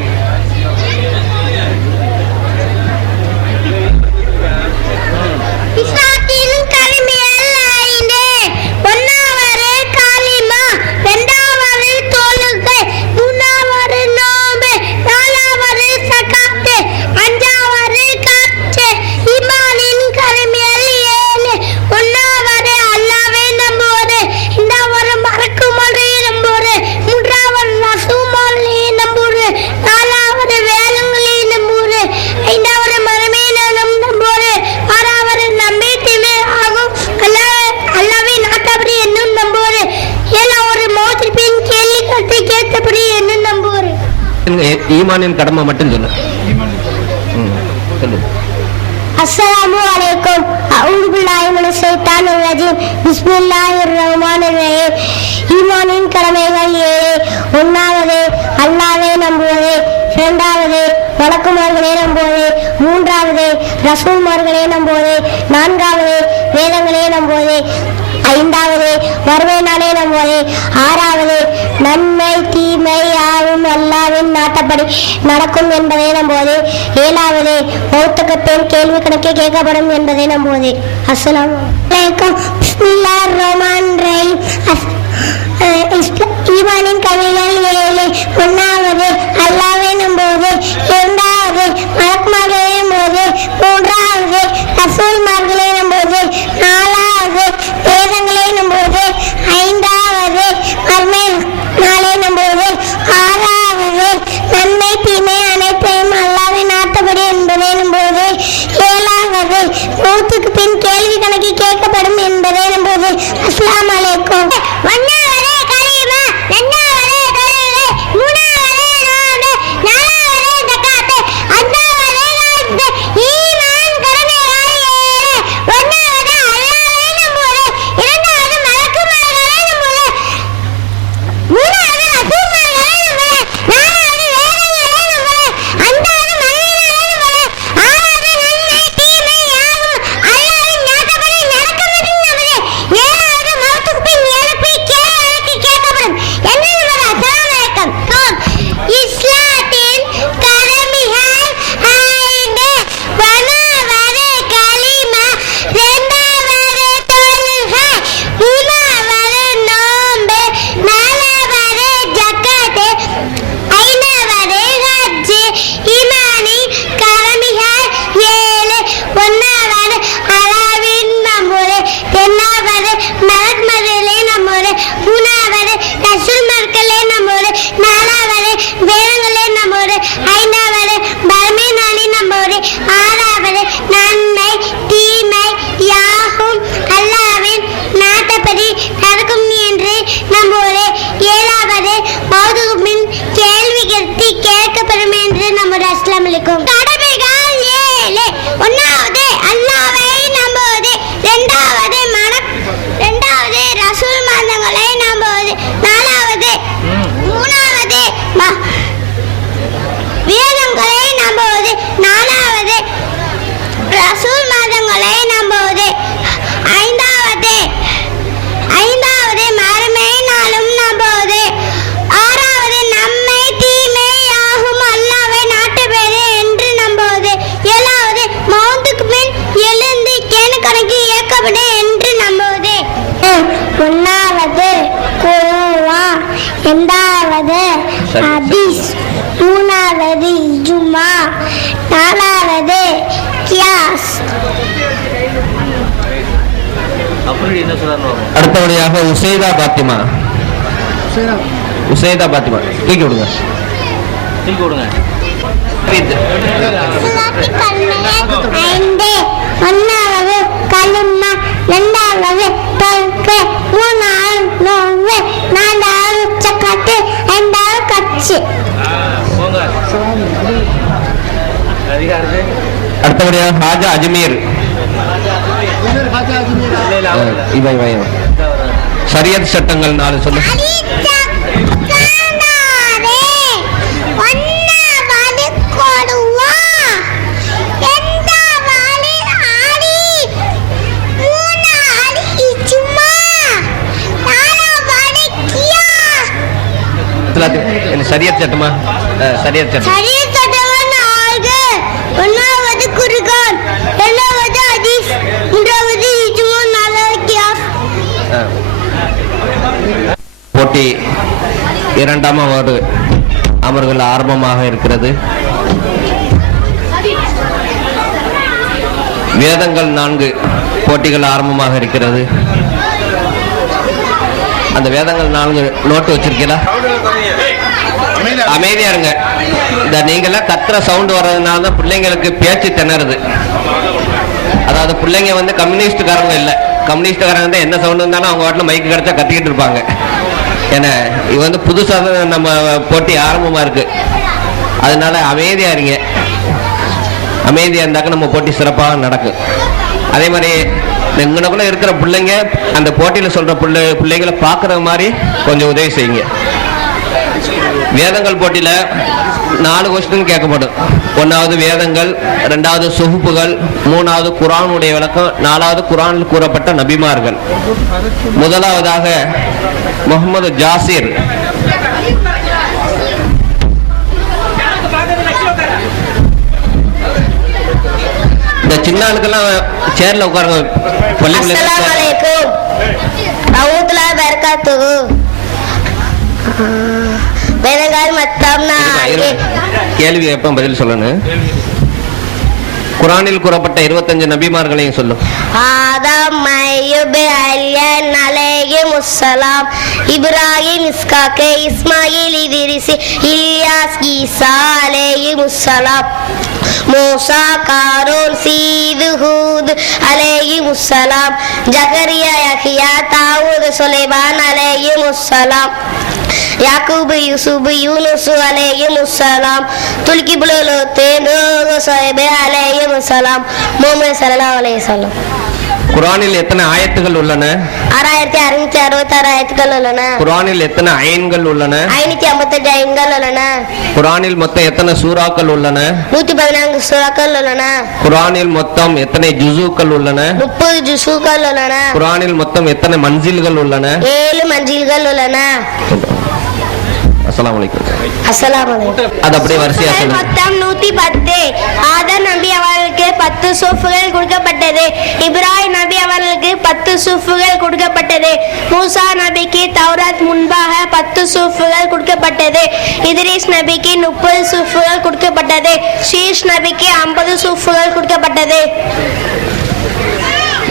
ஒன்றாவது காலிமா, இரண்டாவது தொழுகை, மூன்றாவது நோன்பு, நாலாவது சகாத்து, அஞ்சாவது காற்று. ஈமானின் கடமைகள் 7. ஒன்றாவது அல்லாஹ்வை நம்புவது, இரண்டாவது மலக்குகளை நம்புவது, மூன்றாவது ரசூலை நம்புவது, நாலாவது வேதங்களை நம்புவது, ஐந்தாவது மறுமையை நம்புவது, ஆறாவது நம்பிக்கை ஆகும் அல்லாஹ்வை நாட்டபடி என்னும் நம்புவது, ஏழாவது மௌத்தில் பின் கேள்வி கருத்தை கேட்டபடி என்னும் நம்புவது. ஈமானின் கடமை மட்டும் சொல்லு. சொல்லு. அஸ்ஸலாமு அலைக்கும். அஊது பில்லாஹி பிஸ்மில்லாஹிர் ரஹ்மானிர் ரஹீம். ஈமானின் கடமைகள் 7. ஒன்றாவது அல்லாஹ்வை நம்புவது, இரண்டாவது வழக்குமார்களை நம்புவது, மூன்றாவது ரசூல்மார்களை நம்புவது, நான்காவது வேதங்களை நம்புவது, ஐந்தாவது மறுமை நாளை நம்புவது, ஆறாவது நன்மை தீமை யாவும் அல்லாஹ்வின் நாட்டப்படி நடக்கும் என்பதை நம்புவது, ஏழாவது மௌத்துக்கு பின் கேள்வி கணக்கு கேட்கப்படும் என்பதை நம்புவது. அஸ்ஸலாமு அலைக்கும். பிஸ்மில்லாஹிர் ரஹ்மானிர் ரஹீம். ஈமானின் கடமைகள் 7. ஒன்றாவது அல்லாஹ்வை நம்புவது, இரண்டாவது மலக்குமார்களை நம்புவது, மூன்றாவது ரசூல்மார்களை நம்புவது, நாலாவது வேதங்களை நம்புவது, ஐந்தாவது மறுமை நாளை நம்புவது, ஆறாவது நன்மை தீமை அனைத்தையும் அல்லாஹ்வின் நாட்டப்படி என்பதை நம்புவது, ஏழாவது மௌத்துக்கு பின் கேள்வி கணக்கு கேட்கப்படும் என்பதை நம்புவது. அஸ்ஸலாமு அலைக்கும். ஒன்றாவது குர்ஆன், இரண்டாவது ஹதீஸ், மூணாவது இஜ்மா, நாலாவது கியாஸ். அடுத்தபடியாக உசைதா பாத்திமா. உசைதா பாத்திமா தூக்கி விடுங்க. ஒன்றாவது கலிமா, இரண்டாவது தொழுகை, மூணாவது நோன்பு, நாலாவது ஜக்காத்து, ஐந்தாவது கட்சி. அடுத்தபடியாக ஹாஜா அஜ்மீர். ஷரியத் சட்டங்கள் 4 சொல்லு. ஷரியத் சட்டமா? ஷரியத் சட்டம். ஷரியத் சட்டம் 4. ஒன்றாவது குர்ஆன், இரண்டாவது ஹதீஸ், மூன்றாவது இஜ்மா, நாலாவது கியாஸ். போட்டி 2வது அமர்கள் ஆரம்பமாக இருக்கிறது. வேதங்கள் 4 போட்டிகள் ஆரம்பமாக இருக்கிறது. அந்த வேதங்கள் 4 நோட்டு வச்சிருக்கீங்களா? அமைதியா இருங்க. இந்த நீங்களாம் கத்துற சவுண்ட் வர்றதுனால தான் பிள்ளைங்களுக்கு பேச்சு திணறுது. அதாவது பிள்ளைங்க வந்து கம்யூனிஸ்டுக்காரங்க இல்லை. கம்யூனிஸ்டுக்காரங்க தான் என்ன சவுண்ட் இருந்தாலும் அவங்க வாட்டில் மைக்கு கிடைச்சா கத்திக்கிட்டு இருப்பாங்க. ஏன்னா இது வந்து புதுசாக நம்ம போட்டி ஆரம்பமாக இருக்கு. அதனால அமைதியா இருங்க. அமைதியா இருந்தாக்க நம்ம போட்டி சிறப்பாக நடக்கும். அதே மாதிரி எங்கனக்குள்ள இருக்கிற பிள்ளைங்க அந்த போட்டியில் சொல்ற பிள்ளைகளை பார்க்குற மாதிரி கொஞ்சம் உதவி செய்யுங்க. வேதங்கள் போட்டியில் 4 கொஸ்டின் கேட்கப்படும். 1வது வேதங்கள், 2வது சுகுப்புகள், 3வது குர்ஆனுடைய விளக்கம், 4வது குர்ஆனில் கூறப்பட்ட நபிமார்கள். முதலாவதாக முகமது ஜாசிர். இந்த சின்ன ஆளுக்கெல்லாம் சேர்ல உட்காருங்க. கேள்வி எப்ப பதில் சொல்லணும். குர்ஆனில் கூறப்பட்ட 25 நபிமார்களையும் சொல்லும். ஆதம், அய்யூப், அலியன் அலைஹிமுஸ்ஸலாம், இப்ராஹிம், இஸ்காக், இஸ்மாயில், இத்ரிஸ், இல்யாஸ், ஈசா அலைஹிமுஸ்ஸலாம், மூசா, காரூன், சீத், ஹூத் அலைஹிமுஸ்ஸலாம், ஜகரியா, யஹ்யா, தாவூத், சுலைமான் அலைஹிமுஸ்ஸலாம், யாக்கூப், யூசுப், யூனுஸ் அலைஹிமுஸ்ஸலாம், துல்கிபுல், லூத், நூஹ், ஷுஐப் அலைஹிமுஸ்ஸலாம், முஹம்மது ஸல்லல்லாஹு அலைஹி வஸல்லம். குர்ஆனில் எத்தனை ஆயத்துகள் உள்ளன? 6666 ஆயத்துகள் உள்ளன. குர்ஆனில் எத்தனை ஐன்கள் உள்ளன? 558 ஐன்கள் உள்ளன. குர்ஆனில் மொத்தம் எத்தனை சூறாக்கள் உள்ளன? 114 சூறாக்கள் உள்ளன. குர்ஆனில் மொத்தம் எத்தனை ஜுஸூக்கள் உள்ளன? 30 ஜுஸூக்கள் உள்ளன. குர்ஆனில் மொத்தம் எத்தனை மன்சில்கள் உள்ளன? 7 மன்சில்கள் உள்ளன. அஸ்ஸலாமு அலைக்கும். அஸ்ஸலாமு அலைக்கும். அது அப்படியே வரிசையா சொல்லுங்க. மொத்தம் 110. ஆதம் நபி அவர்களுக்கு 10 சூஃபுகள் கொடுக்கப்பட்டது. இப்ராஹிம் நபி அவர்களுக்கு 10 சூஃபுகள் கொடுக்கப்பட்டது. மூசா நபிக்கு தௌராத் முன்பாக 10 சூஃபுகள் கொடுக்கப்பட்டது. இத்ரிஸ் நபிக்கு 30 சூஃபுகள் கொடுக்கப்பட்டது. ஷீஷ் நபிக்கு 50 சூஃபுகள் கொடுக்கப்பட்டது.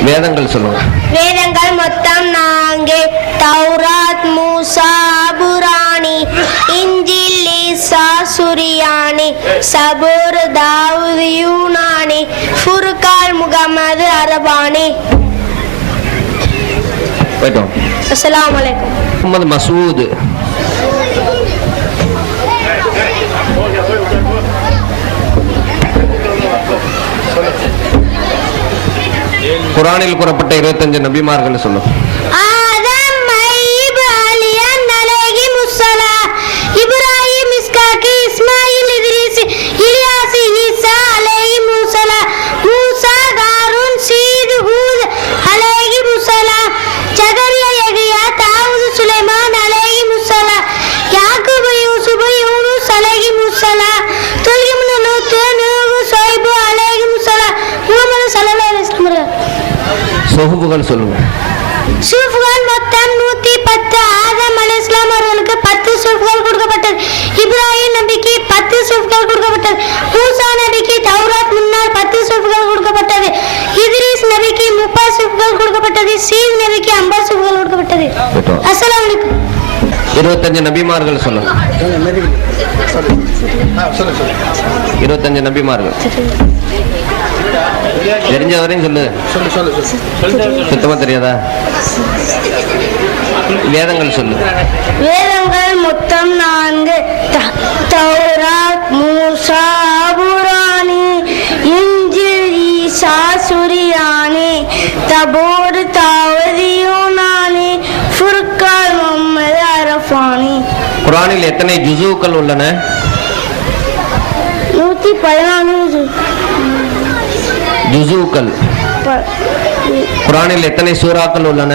வேதங்கள் சொல்லுங்க. வேதங்கள் மொத்தம் 4. தௌராத், மூசா, அபுரானி, இஞ்சில், ஈசா, சுரியானி, சபூர், தாவூத், யூனானி, ஃபுர்கான், முகமது, அரபானி. போய்ட்டோம். அஸ்ஸலாமு அலைக்கும். முகமது மசூத். குர்ஆனில் கூறப்பட்ட 25 நபிமார்கள் சொல்லும். ஆதம், அய்யூப், அலியன் அலைஹிமுஸ்ஸலாம், இப்ராஹிம், இஸ்காக், இஸ்மாயில், இத்ரிஸ், இல்யாஸ், ஈசா அலைஹிமுஸ்ஸலாம், மூசா, காரூன், சீத், ஹூத் அலைஹிமுஸ்ஸலாம், ஜகரியா, யஹ்யா, தாவூத், சுலைமான் அலைஹிமுஸ்ஸலாம், யாக்கூப், யூசுப், யூனுஸ் அலைஹிமுஸ்ஸலாம், துல்கிபுல், லூத், நூஹ், ஷுஐப் அலைஹிமுஸ்ஸலாம், முஹம்மது ஸல்லல்லாஹு அலைஹி வஸல்லம். சுஹுப்புகள் சொல்லுங்க. சூஃபுகள் மொத்தம் 110. ஆதம் அலைஹிஸ்ஸலாம் அவர்களுக்கு 10 சூஃபுகள் கொடுக்கப்பட்டது. இப்ராஹிம் நபிக்கு 10 சூஃபுகள் கொடுக்கப்பட்டது. மூசா நபிக்கு தௌராத் முன்னால் 10 சூஃபுகள் கொடுக்கப்பட்டது. இத்ரிஸ் நபிக்கு 30 சூஃபுகள் கொடுக்கப்பட்டது. சீத் நபிக்கு 50 சூஃபுகள் கொடுக்கப்பட்டது. அஸ்ஸலாமு அலைக்கும். 25 நபிமார்கள் சொல்லுங்க. 25 நபிமார்கள் தெரிஞ்ச வரையும் சொல்லு. சுத்தமா தெரியாதா? வேதங்கள் சொல்லு. வேதங்கள் மொத்தம் 4. தௌராத், மூசா, அபுரானி, இஞ்சில், ஈசா, சுரியானி, தபூர், தாவூத், யூனானி, ஃபுர்கான், முஹம்மது, அரபானி. குர்ஆனில் எத்தனை ஜுஸூக்கள் உள்ளன? 114 ஜுஸூக்கள். குர்ஆனில் எத்தனை சூறாக்கள் உள்ளன?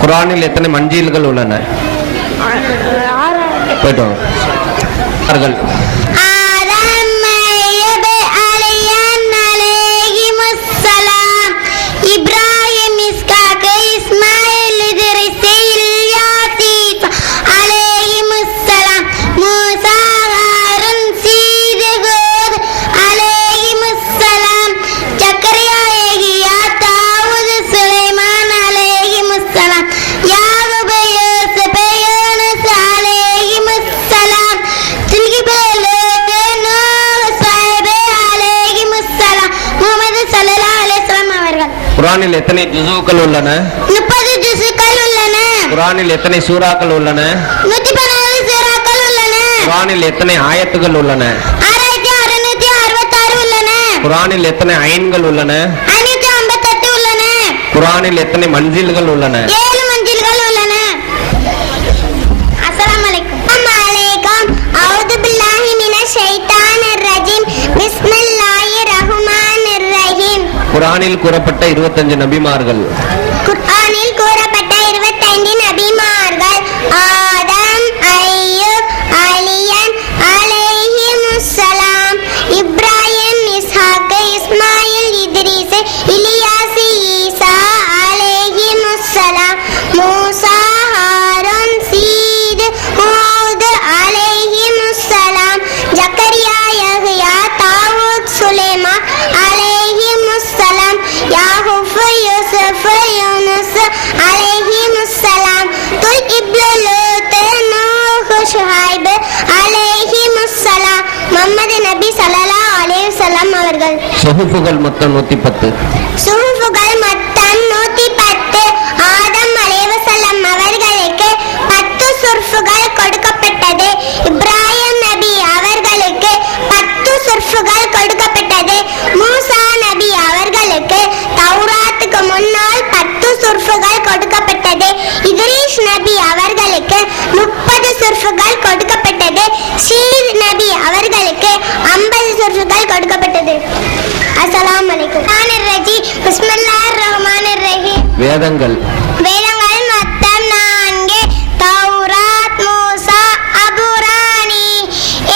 குர்ஆனில் எத்தனை மஞ்சீல்கள் உள்ளன? போய்ட்டோம். ஆதம், அய்யூப், அலியன் அலைஹிமுஸ்ஸலாம், இப்ராஹிம், இஸ்காக், இஸ்மாயில், இத்ரிஸ், இல்யாஸ், ஈசா அலைஹிமுஸ்ஸலாம், மூசா, காரூன், சீத், ஹூத் அலைஹிமுஸ்ஸலாம், ஜகரியா, யஹ்யா, தாவூத், சுலைமான் அலைஹிமுஸ்ஸலாம், யாக்கூப், யூசுப், யூனுஸ் அலைஹிமுஸ்ஸலாம், துல்கிபுல், லூத், நூஹ், ஷுஐப் அலைஹிமுஸ்ஸலாம், முஹம்மது ஸல்லல்லாஹு அலைஹி வஸல்லம் அவர்கள். குர்ஆனில் எத்தனை ஜுஸூக்கள் உள்ளன? 30 ஜுஸுக்கள் உள்ளன. குர்ஆனில் எத்தனை சூறாக்கள் உள்ளன? 114 சூறாக்கள் உள்ளன. குர்ஆனில் எத்தனை ஆயத்துகள் உள்ளன? 6666 உள்ளன. குர்ஆனில் எத்தனை ஐன்கள் உள்ளன? 558 உள்ளன. குர்ஆனில் எத்தனை மன்சில்கள் உள்ளன? 7 மன்சில்கள் உள்ளன. அஸ்ஸலாமு அலைக்கும். அவுது பில்லாஹி மினஷ் ஷைத்தானிர் ரஜீம். பிஸ்மில்லாஹிர் ரஹ்மானிர் ரஹீம். குர்ஆனில் கூறப்பட்ட 25 நபிமார்கள். குர்ஆனில் கூறப்பட்ட 25 நபிமார்கள் ஆதம், அய்யூப், அலியன் அலைஹிமுஸ்ஸலாம், இப்ராஹிம், இஸ்ஹாக், இஸ்மாயில், இத்ரீஸ், இலியாஸ், ஈசா அலைஹிமுஸ்ஸலாம், மூசா, ஹாரூன், சீத், ஹூத் அலைஹிமுஸ்ஸலாம், ஜக்கரியா, யஹ்யா, தாவூத், சுலைமான் அலைஹிமுஸ்ஸலாம், யாகூப், யூசுப், யூனுஸ் அலைஹிமுஸ்ஸலாம், துல் இப்னு லூத், நூஹ், ஷுஹைப் அலைஹிமுஸ்ஸலாம், முஹம்மது நபி ஸல்லல்லாஹு அலைஹி வஸல்லம் அவர்கள். சுஹுஃபுகள் மொத்தம் 110. சுஹுஃபுகள் மொத்தம் 110. ஆதம் அலைஹிஸ்ஸலாம் அவர்களுக்கு 10 சுஹுஃபுகள் கொடுக்கப்பட்டது. இப்ராஹிம் நபி அவர்களுக்கு 10 சுஹுஃபுகள் கொடுக்கப்பட்டது. மூசா நபி அவர்களுக்கு தௌராத்துக்கு முன்னால் 10 சுஹுஃபுகள் கொடுக்கப்பட்டது. இத்ரீஸ் நபி அவர்களுக்கு 30 சுஹுஃபுகள் கொடுக்கப்பட்டது. ஷீத் நபி அவர்களுக்கு 50 சுஹுஃபுகள் கொடுக்கப்பட்டது. அஸ்ஸலாமு அலைக்கும். பிஸ்மில்லாஹிர் ரஹ்மானிர் ரஹீம். வேதங்கள் வேதங்கள் மொத்தம் 4. தௌராத், மூசா, அபுரானி,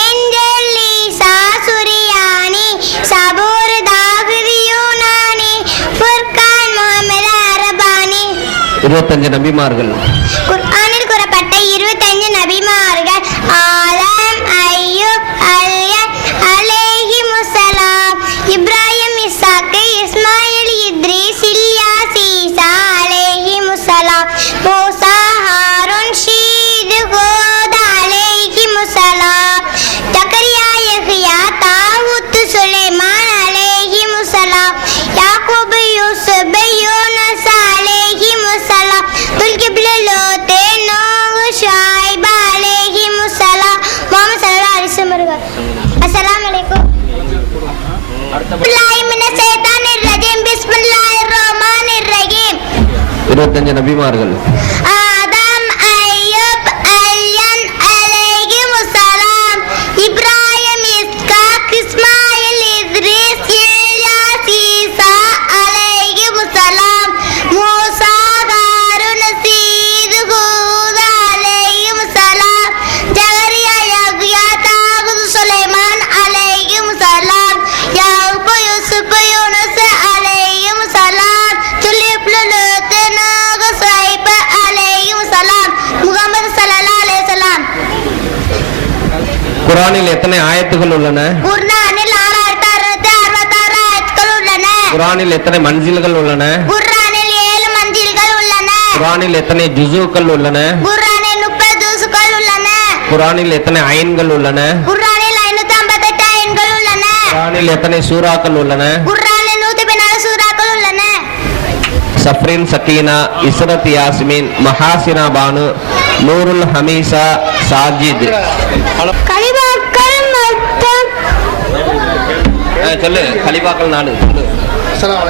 இன்ஜில், ஈசா, சுரியானி, சபூர், தாவீத், யூனானி, ஃபுர்கான், முஹம்மது அரபானி. 25 நபிமார்கள். குர்ஆனில் கூறப்பட்ட 25 நபிமார்கள் ஆதம், அய்யூப், அலியன் அலைஹிமுஸ்ஸலாம், இப்ராஹிம், இஸ்ஹாக், இஸ்மாயில், இத்ரீஸ், இலியாஸ், ஈசா அலைஹிமுஸ்ஸலாம், மூசா, ஹாரூன், ஷீத், ஹூத் அலைஹிமுஸ்ஸலாம், ஜக்கரியா, யஹ்யா, தாவூத், சுலைமான் அலைஹிமுஸ்ஸலாம், யாக்கூப், யூசுப், யூனுஸ் அலைஹிமுஸ்ஸலாம், துல் இப்னு லூத், நூஹ், ஷுஹைப் அலைஹிமுஸ்ஸலாம், முஹம்மது ஸல்லல்லாஹு அலைஹி வஸல்லம் அவர்கள். அஸ்ஸலாமு அலைக்கும். பிஸ்மில்லாஹி மினஷ் ஷைத்தானிர் ரஜீம். பிஸ்மில்லாஹிர் ரஹ்மானிர் ரஹீம். 25 நபிமார்கள். ஆதம், அய்யூப், அலியன் அலைஹிமுஸ்ஸலாம், இப்ராஹிம், இஸ்ஹாக், இஸ்மாயில், இத்ரீஸ், இலியாஸ், ஈசா அலைஹிமுஸ்ஸலாம், மூசா, ஹாரூன், சீத், ஹூத் அலைஹிமுஸ்ஸலாம், ஜக்கரியா, யஹ்யா, தாவூத், சுலைமான் அலைஹிமுஸ்ஸலாம், யாக்கூப், யூசுப், யூனுஸ் அலைஹிமுஸ்ஸலாம், துல் இப்னு லூத், நூஹ், ஷுஹைப் அலைஹிமுஸ்ஸலாம், முஹம்மது ஸல்லல்லாஹு அலைஹி வஸல்லம். குர்ஆனில் எத்தனை ஆயத்துகள் உள்ளன? குர்ஆனில் 4666 ஆயத்துகள் உள்ளன. குர்ஆனில் எத்தனை மன்சில்கள் உள்ளன? குர்ஆனில் 7 மன்சில்கள் உள்ளன. குர்ஆனில் எத்தனை ஜுஸுக்கள் உள்ளன? குர்ஆனில் 30 ஜுஸுக்கள் உள்ளன. குர்ஆனில் எத்தனை ஐன்கள் உள்ளன? குர்ஆனில் 558 ஐன்கள் உள்ளன. குர்ஆனில் எத்தனை சூறாக்கள் உள்ளன? குர்ஆனில் 114 சூறாக்கள் உள்ளன. சஃப்ரின், சக்கீனா, இஸ்ரத், யாஸ்மின், மஹாசினா, பானு, நூருல் ஹமீசா, சாஜித். கலிமாக்கள் மொத்தம் சொல்லு. கலிபாக்கள் 4 சொல்லு. அஸ்ஸலாமு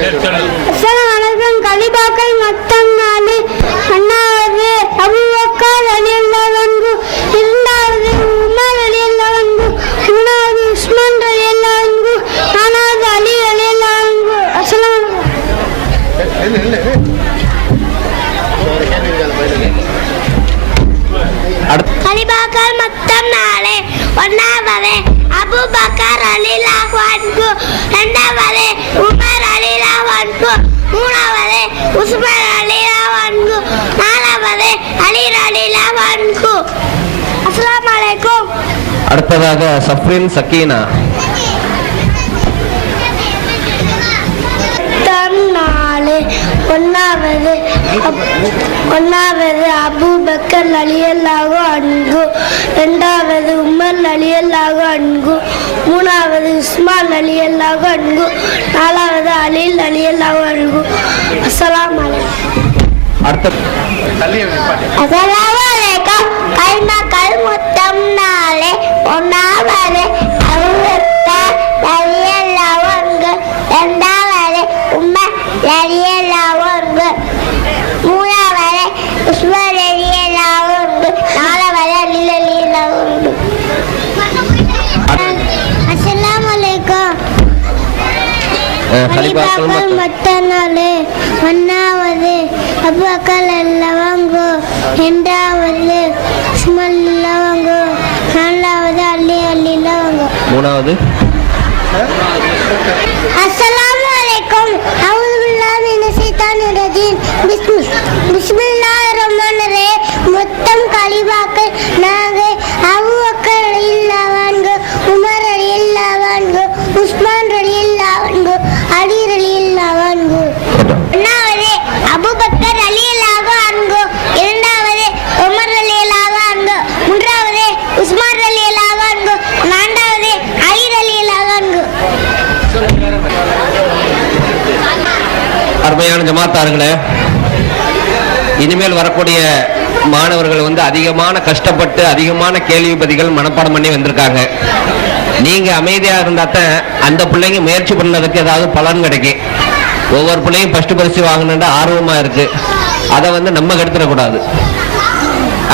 அலைக்கும். கலிமாக்கள் மொத்தம் 4. ஒன்றாவது அபூபக்கர் ரலியல்லாஹு அன்ஹு, இரண்டாவது உமர் ரலியல்லாஹு அன்ஹு, மூணாவது உஸ்மான் ரலியல்லாஹு அன்ஹு, நாலாவது அலி ரலியல்லாஹு அன்ஹு. அஸ்ஸலாமு கலிபாக்கள் மொத்தம் 4. ஒன்றாவது அபூபக்கர் ரலியல்லாஹு அன்ஹு, இரண்டாவது உமர் ரலியல்லாஹு அன்ஹு, மூணாவது உஸ்மான் ரலியல்லாஹு அன்ஹு, நாலாவது அலி ரலியல்லாஹு அன்ஹு. அஸ்ஸலாமு அலைக்கும். அடுத்ததாக சஃப்ரின், சக்கீனா. ஒன்றாவது அபூபக்கர் ரலியல்லாஹு அன்ஹு, இரண்டாவது உமர் ரலியல்லாஹு அன்ஹு, மூணாவது உஸ்மான் ரலியல்லாஹு அன்ஹு, நாலாவது அலி ரலியல்லாஹு அன்ஹு. அஸ்ஸலாமு அலைக்கும். அஸ்ஸலாமு அலைக்கும். கலிமாக்கள் மொத்தம் 4. ஒன்றாவது அபூபக்கர் ரலியல்லாஹு அன்ஹு, ரலியல்லாஹு அன்ஹு. மூணாவது உஸ்மான் ரலியல்லாஹு அன்ஹு. நாலாவது அலி ரலியல்லாஹு அன்ஹு. அஸ்ஸலாமு அலைக்கும். கலிபாக்கள் மத்தனாலே ஒன்னாவது அபுபக்கர் அல்லவங்கோ, இரண்டாவது உஸ்மான் அல்லவங்கோ, நாலாவது அலி அல்லவங்கோ. மூணாவது அஸ்ஸலாமு அலைக்கும். அஊது பில்லாஹி மினஷ் ஷைத்தானிர் ரஜீம். பிஸ்மில்லாஹிர் ரஹ்மானிர் ரஹீம். மொத்தம் கலிபாக்கள் நாங்கள் அபூபக்கர் ரலியல்லாஹு அன்ஹு, உமர் ரலியல்லாஹு அன்ஹு, உஸ்மான் ரலியல்லாஹு அன்ஹு, அலி ரலியல்லாஹு அன்ஹு. ஒன்றாவது அபூபக்கர் ரலியல்லாஹு அன்ஹு, இரண்டாவது உமர் ரலியல்லாஹு அன்ஹு, மூன்றாவது உஸ்மான் ரலியல்லாஹு அன்ஹு, நான்காவது அலி ரலியல்லாஹு அன்ஹு. அருமையான ஜமாத்தார்களே, இனிமேல் வரக்கூடிய மாணவர்கள் அதிகமான கஷ்டப்பட்டு அதிகமான கேள்வி பதிகள் மனப்பாடம் பண்ணி வந்திருக்காங்க. நீங்க அமைதியா இருந்தா தான் அந்த பிள்ளைங்க முயற்சி பண்ணதுக்கு ஏதாவது பலன் கிடைக்கும். ஒவ்வொரு பிள்ளையும் ஃபர்ஸ்ட் பரிசு வாங்கணுன்ற ஆர்வமா இருக்கு. அதை நம்ம கெடுத்துடக்கூடாது.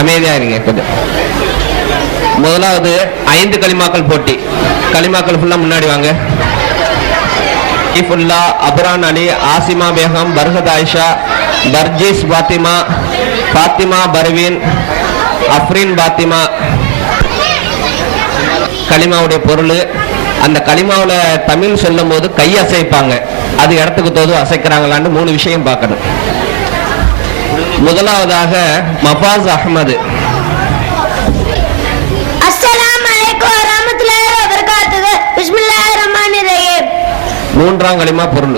அமைதியா இருங்க கொஞ்சம். முதலாவது 5 களிமாக்கள் போட்டி. களிமாக்கள் ஃபுல்லா முன்னாடி வாங்க. இஃபுல்லா, அபரான் அலி, ஆசிமா பேகம், பர்ஹத் ஆயிஷா, பர்ஜீஸ் பாத்திமா, பாத்திமா பர்வீன், அஃப்ரீன் பாத்திமா. களிமாவுடைய பொருள், அந்த களிமாவில் தமிழ் சொல்லும் போது கை அசைப்பாங்க. அது இடத்துக்கு தோது அசைக்கிறாங்களான்னு 3 விஷயம் பார்க்கணும். முதலாவதாக மஃபாஸ் அஹ்மது. அஸ்ஸலாமு அலைக்கும் வரஹ்மத்துல்லாஹி வபரகாத்துஹு. பிஸ்மில்லாஹிர் ரஹ்மானிர் ரஹீம். மூன்றாம் களிமா பொருள்.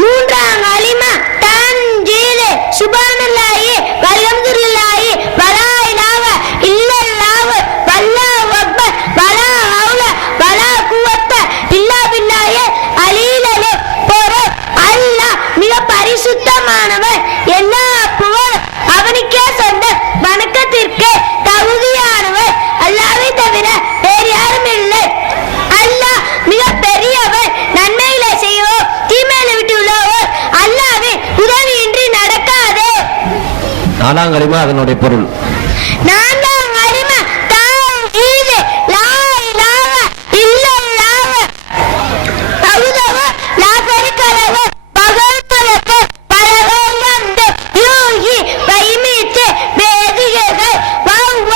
மூன்றாம் களிமா தன்ஜீல். சுப்ஹானல்லாஹி வல்ஹம்துலில்லாஹி வலா இலாஹ இல்லல்லாஹு வல்லாஹு அக்பர் வலா ஹவுல வலா குவத்த இல்லா பில்லாஹி அலீல் பொருள். அல்லாஹ் மிக பரிசுத்தமானவன், எல்லா புகழும் அவனுக்கே சொந்தம், வணக்கத்திற்கு தகுதியானவன், அல்லாஹ்வை தவிர வேறு யாரும் இல்லை. அல்லாஹ் மிக பெரியவன், நன்மைகளை செய்வோம் தீமையில விட்டு உள்ளவோம் அல்லாஹ்வின் உதவியின்றி நடக்காது. நாலாம் களிமா அதனுடைய பொருள். நான்காம் களிமா தௌஹீத். லா இலாஹ இல்லல்லாஹ் வஹ்தஹு லா ஷரீக லஹு வஹ்தஹு பரலோகந்து யூஹி வைமீத்து பேதிகை வஹுவ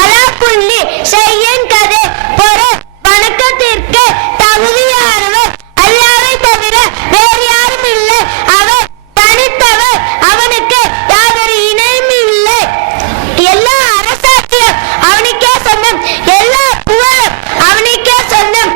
அலா குல்லி ஷைஇன் கதீர். பொருள், வணக்கத்திற்கு தகுதியானவர், அல்லாஹ்வை தவிர வேறு யாரும் இல்லை. அவர் தனித்தவர், அவனுக்கு யாதொரு இணையும் இல்லை. எல்லா அரசாட்சியும் அவனுக்கே சொந்தம், எல்லா புகழும் அவனுக்கே சொந்தம்.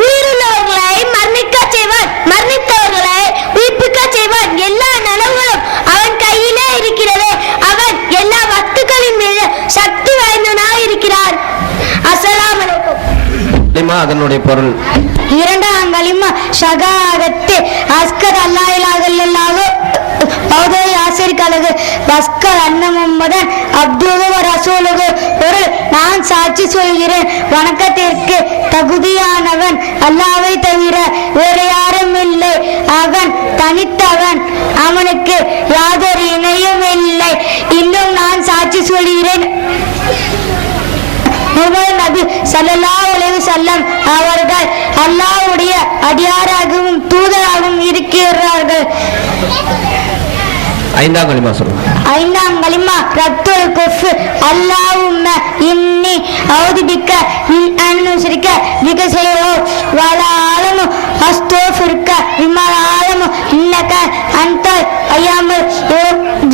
உயிருள்ளவர்களை மரணிக்க செய்வான், மரணித்தவர்களை உயிர்ப்பிக்க செய்வான். எல்லா நலவுகளும் அவன் கையிலே இருக்கிறது. அவன் எல்லா வஸ்துக்களின் மீது சக்தி வாய்ந்தவனாக இருக்கிறார். அஸ்ஸலாமு அலைக்கும். களிமா அதனுடைய பொருள். இரண்டாம் களிமா ஷகாதத்து. அஸ்கர் அல்லா இலாஹ இல்லல்லாஹு பௌதரி ஆசிரியர் கலகு வஸ்கர் அன்ன முஹம்மதன் அப்துஹு வ ரசூலுஹு. பொருள், நான் சாட்சி சொல்கிறேன், வணக்கத்திற்கு தகுதியானவன் அல்லாஹ்வை தவிர வேறு யாரும் இல்லை. அவன் தனித்தவன், அவனுக்கு யாதொரு இணையும் இல்லை. இன்னும் நான் சாட்சி சொல்கிறேன், முஹம்மது நபி ஸல்லல்லாஹு அலைஹி வஸல்லம் அவர்கள் அல்லாஹ்வுடைய அடியாராகவும் தூதராகவும் இருக்கிறார்கள். ஐந்தாம் களிமா சொல்லுங்க. ஐந்தாம் களிமா ரத்துல் குஃப். அல்லாஹும்ம இன்னி அஊது பிக்க மின் அன் உஷ்ரிக பிக ஷைஅ வலா அலமு அஸ்தஃபிருக்க பிமா அலமு இன்னக அன்தல் அய்யாமுல்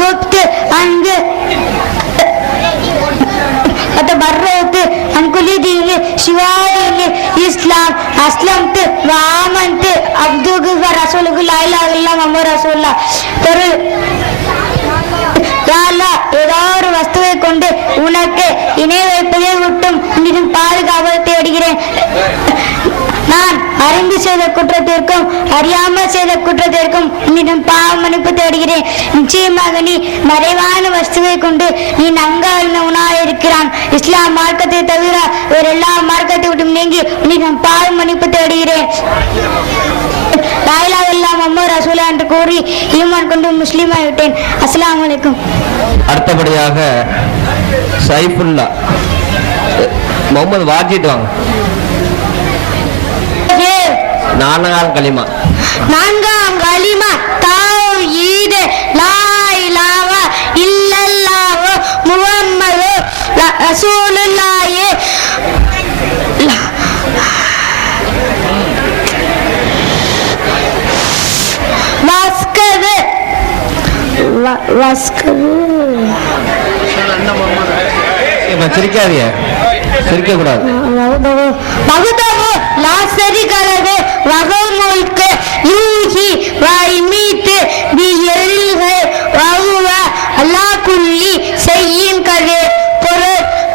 ஜுப்து அன்கு أتبرأت عن كل دين سوى دين الإسلام أسلمت وآمنت عبدك ورسولك لا إله إلا محمد رسول الله. பொருள், யா அல்லாஹ், ஏதோ ஒரு வஸ்துவை கொண்டு உனக்கு இணை வைப்பதை விட்டும் உன்னிடம் பாதுகாவல் தேடுகிறேன். நான் அறிந்து செய்த குற்றத்திற்கும் அறியாமல் செய்த குற்றத்திற்கும் உன்னிடம் பாவ மன்னிப்பு தேடுகிறேன். நிச்சயமாக நீ மறைவான வஸ்துவை கொண்டு நீ நன்காக இருக்கிறான். இஸ்லாம் மார்க்கத்தை தவிர வேறு எல்லா மார்க்கத்தை விட்டும் நீங்கி உன்னிடம் பாவ மன்னிப்பு தேடுகிறேன். லா இலாஹ இல்லல்லாஹ் முஹம்மது ரசூலுல்லாஹ் கூறி ஈமான் கொண்டு முஸ்லீம் ஆகிவிட்டேன். அஸ்ஸலாமு அலைக்கும். அடுத்தபடியாக சைஃபுல்லா முகமது வாஜித் வாங்க. 4ஆம் கலிமா. 4ஆம் கலிமா தௌஹீத் லா இலாஹா இல்லல்லாஹு முஹம்மது ரசூலுல்லாஹ். சிரிக்காதீங்க, சிரிக்க கூடாது.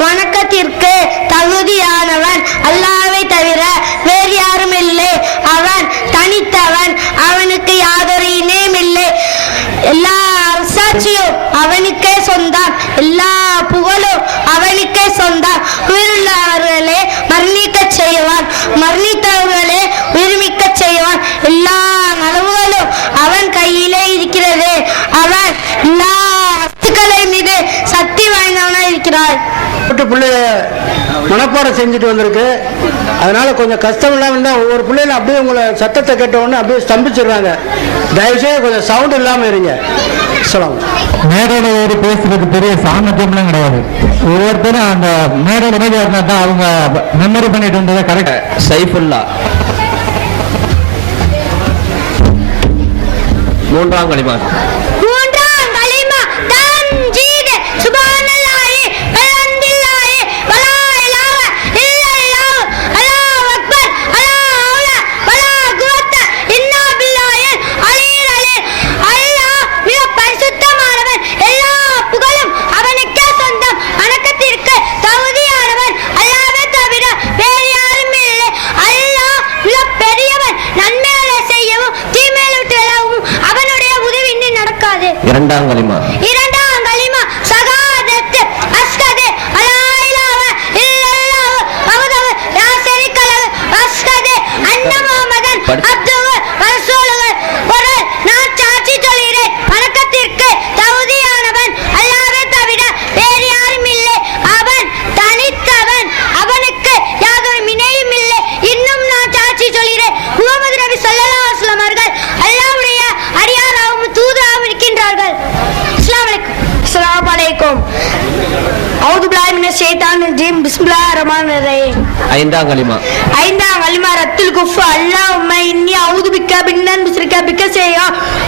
வணக்கத்திற்கு தகுதியானவன் அல்லாஹ்வை தவிர வேறு யாரும் இல்லை. அவன் தனித்தவன், அவனுக்கு யாதொரு இணையும் இல்லை. எல்லா அரசாட்சியும் அவனுக்கே சொந்தம், எல்லா புகழும் அவனுக்கே சொந்தம். உயிருள்ளவர்களே மரணிக்க செய்வான், மரணித்தவர்களே உயிர்மிக்க செய்வான். எல்லா நலவுகளும் அவன் கையிலே இருக்கிறது. அவன் எல்லா வஸ்துக்களை மீது சக்தி வாய்ந்தவனா இருக்கிறார். பிள்ளைய மனப்பாடம் செஞ்சுட்டு வந்திருக்கு. அதனால கொஞ்சம் கஷ்டம் இல்லாமல் இருந்தால் ஒவ்வொரு பிள்ளைகளும் அப்படியே உங்களை சத்தத்தை கேட்ட உடனே அப்படியே ஸ்தம்பிச்சிடுறாங்க. தயவுசெய்து கொஞ்சம் சவுண்ட் இல்லாமல் இருங்க. மேடையில் ஏறி பேசுறது பெரிய சாமர்த்தியம்லாம் கிடையாது. ஒவ்வொருத்தரும் அந்த மேடையில் இணைஞ்சு இருந்தா தான் அவங்க மெமரி பண்ணிட்டு வந்ததை கரெக்ட். சைஃபுல்லா 3ஆம் கலிமா. இரண்டாம் கலிமா. ஷஹாதத் அஷ்ஹது அல்லா இலாஹா இல்லல்லாஹு வஹ்தஹு லா ஷரீக லஹு அஷ்ஹது அன்ன முஹம்மதன் அப்துஹு வ ரசூலுஹு. பொருள், நான் சாட்சி சொல்கிறேன் வணக்கத்திற்கு தகுதியானவன் அல்லாஹ்வை தவிர வேறு யாரும் இல்லை. அவன் தனித்தவன், அவனுக்கு யாதொரு இணையும் இல்லை. இன்னும் நான் சாட்சி சொல்கிறேன் முஹம்மது நபி ஸல்லல்லாஹு அலைஹி வஸல்லம் அவர்கள் அல்லாஹ்வுடைய அடியாராகவும் தூதராகவும் இருக்கின்றார்கள். அஸ்ஸலாமு அலைக்கும். அவுது பில்லாஹி மினஷ் ஷைத்தானிர் ரஜீம். பிஸ்மில்லாஹிர் ரஹ்மானிர் ரஹீம். 5ஆம் கலிமா. 5ஆம் கலிமா ரத்துல் குஃப். அல்லாஹும்ம இன்னி அவுது பிக்க பின்னன் முஸ்ரிக பிக்க செய்யா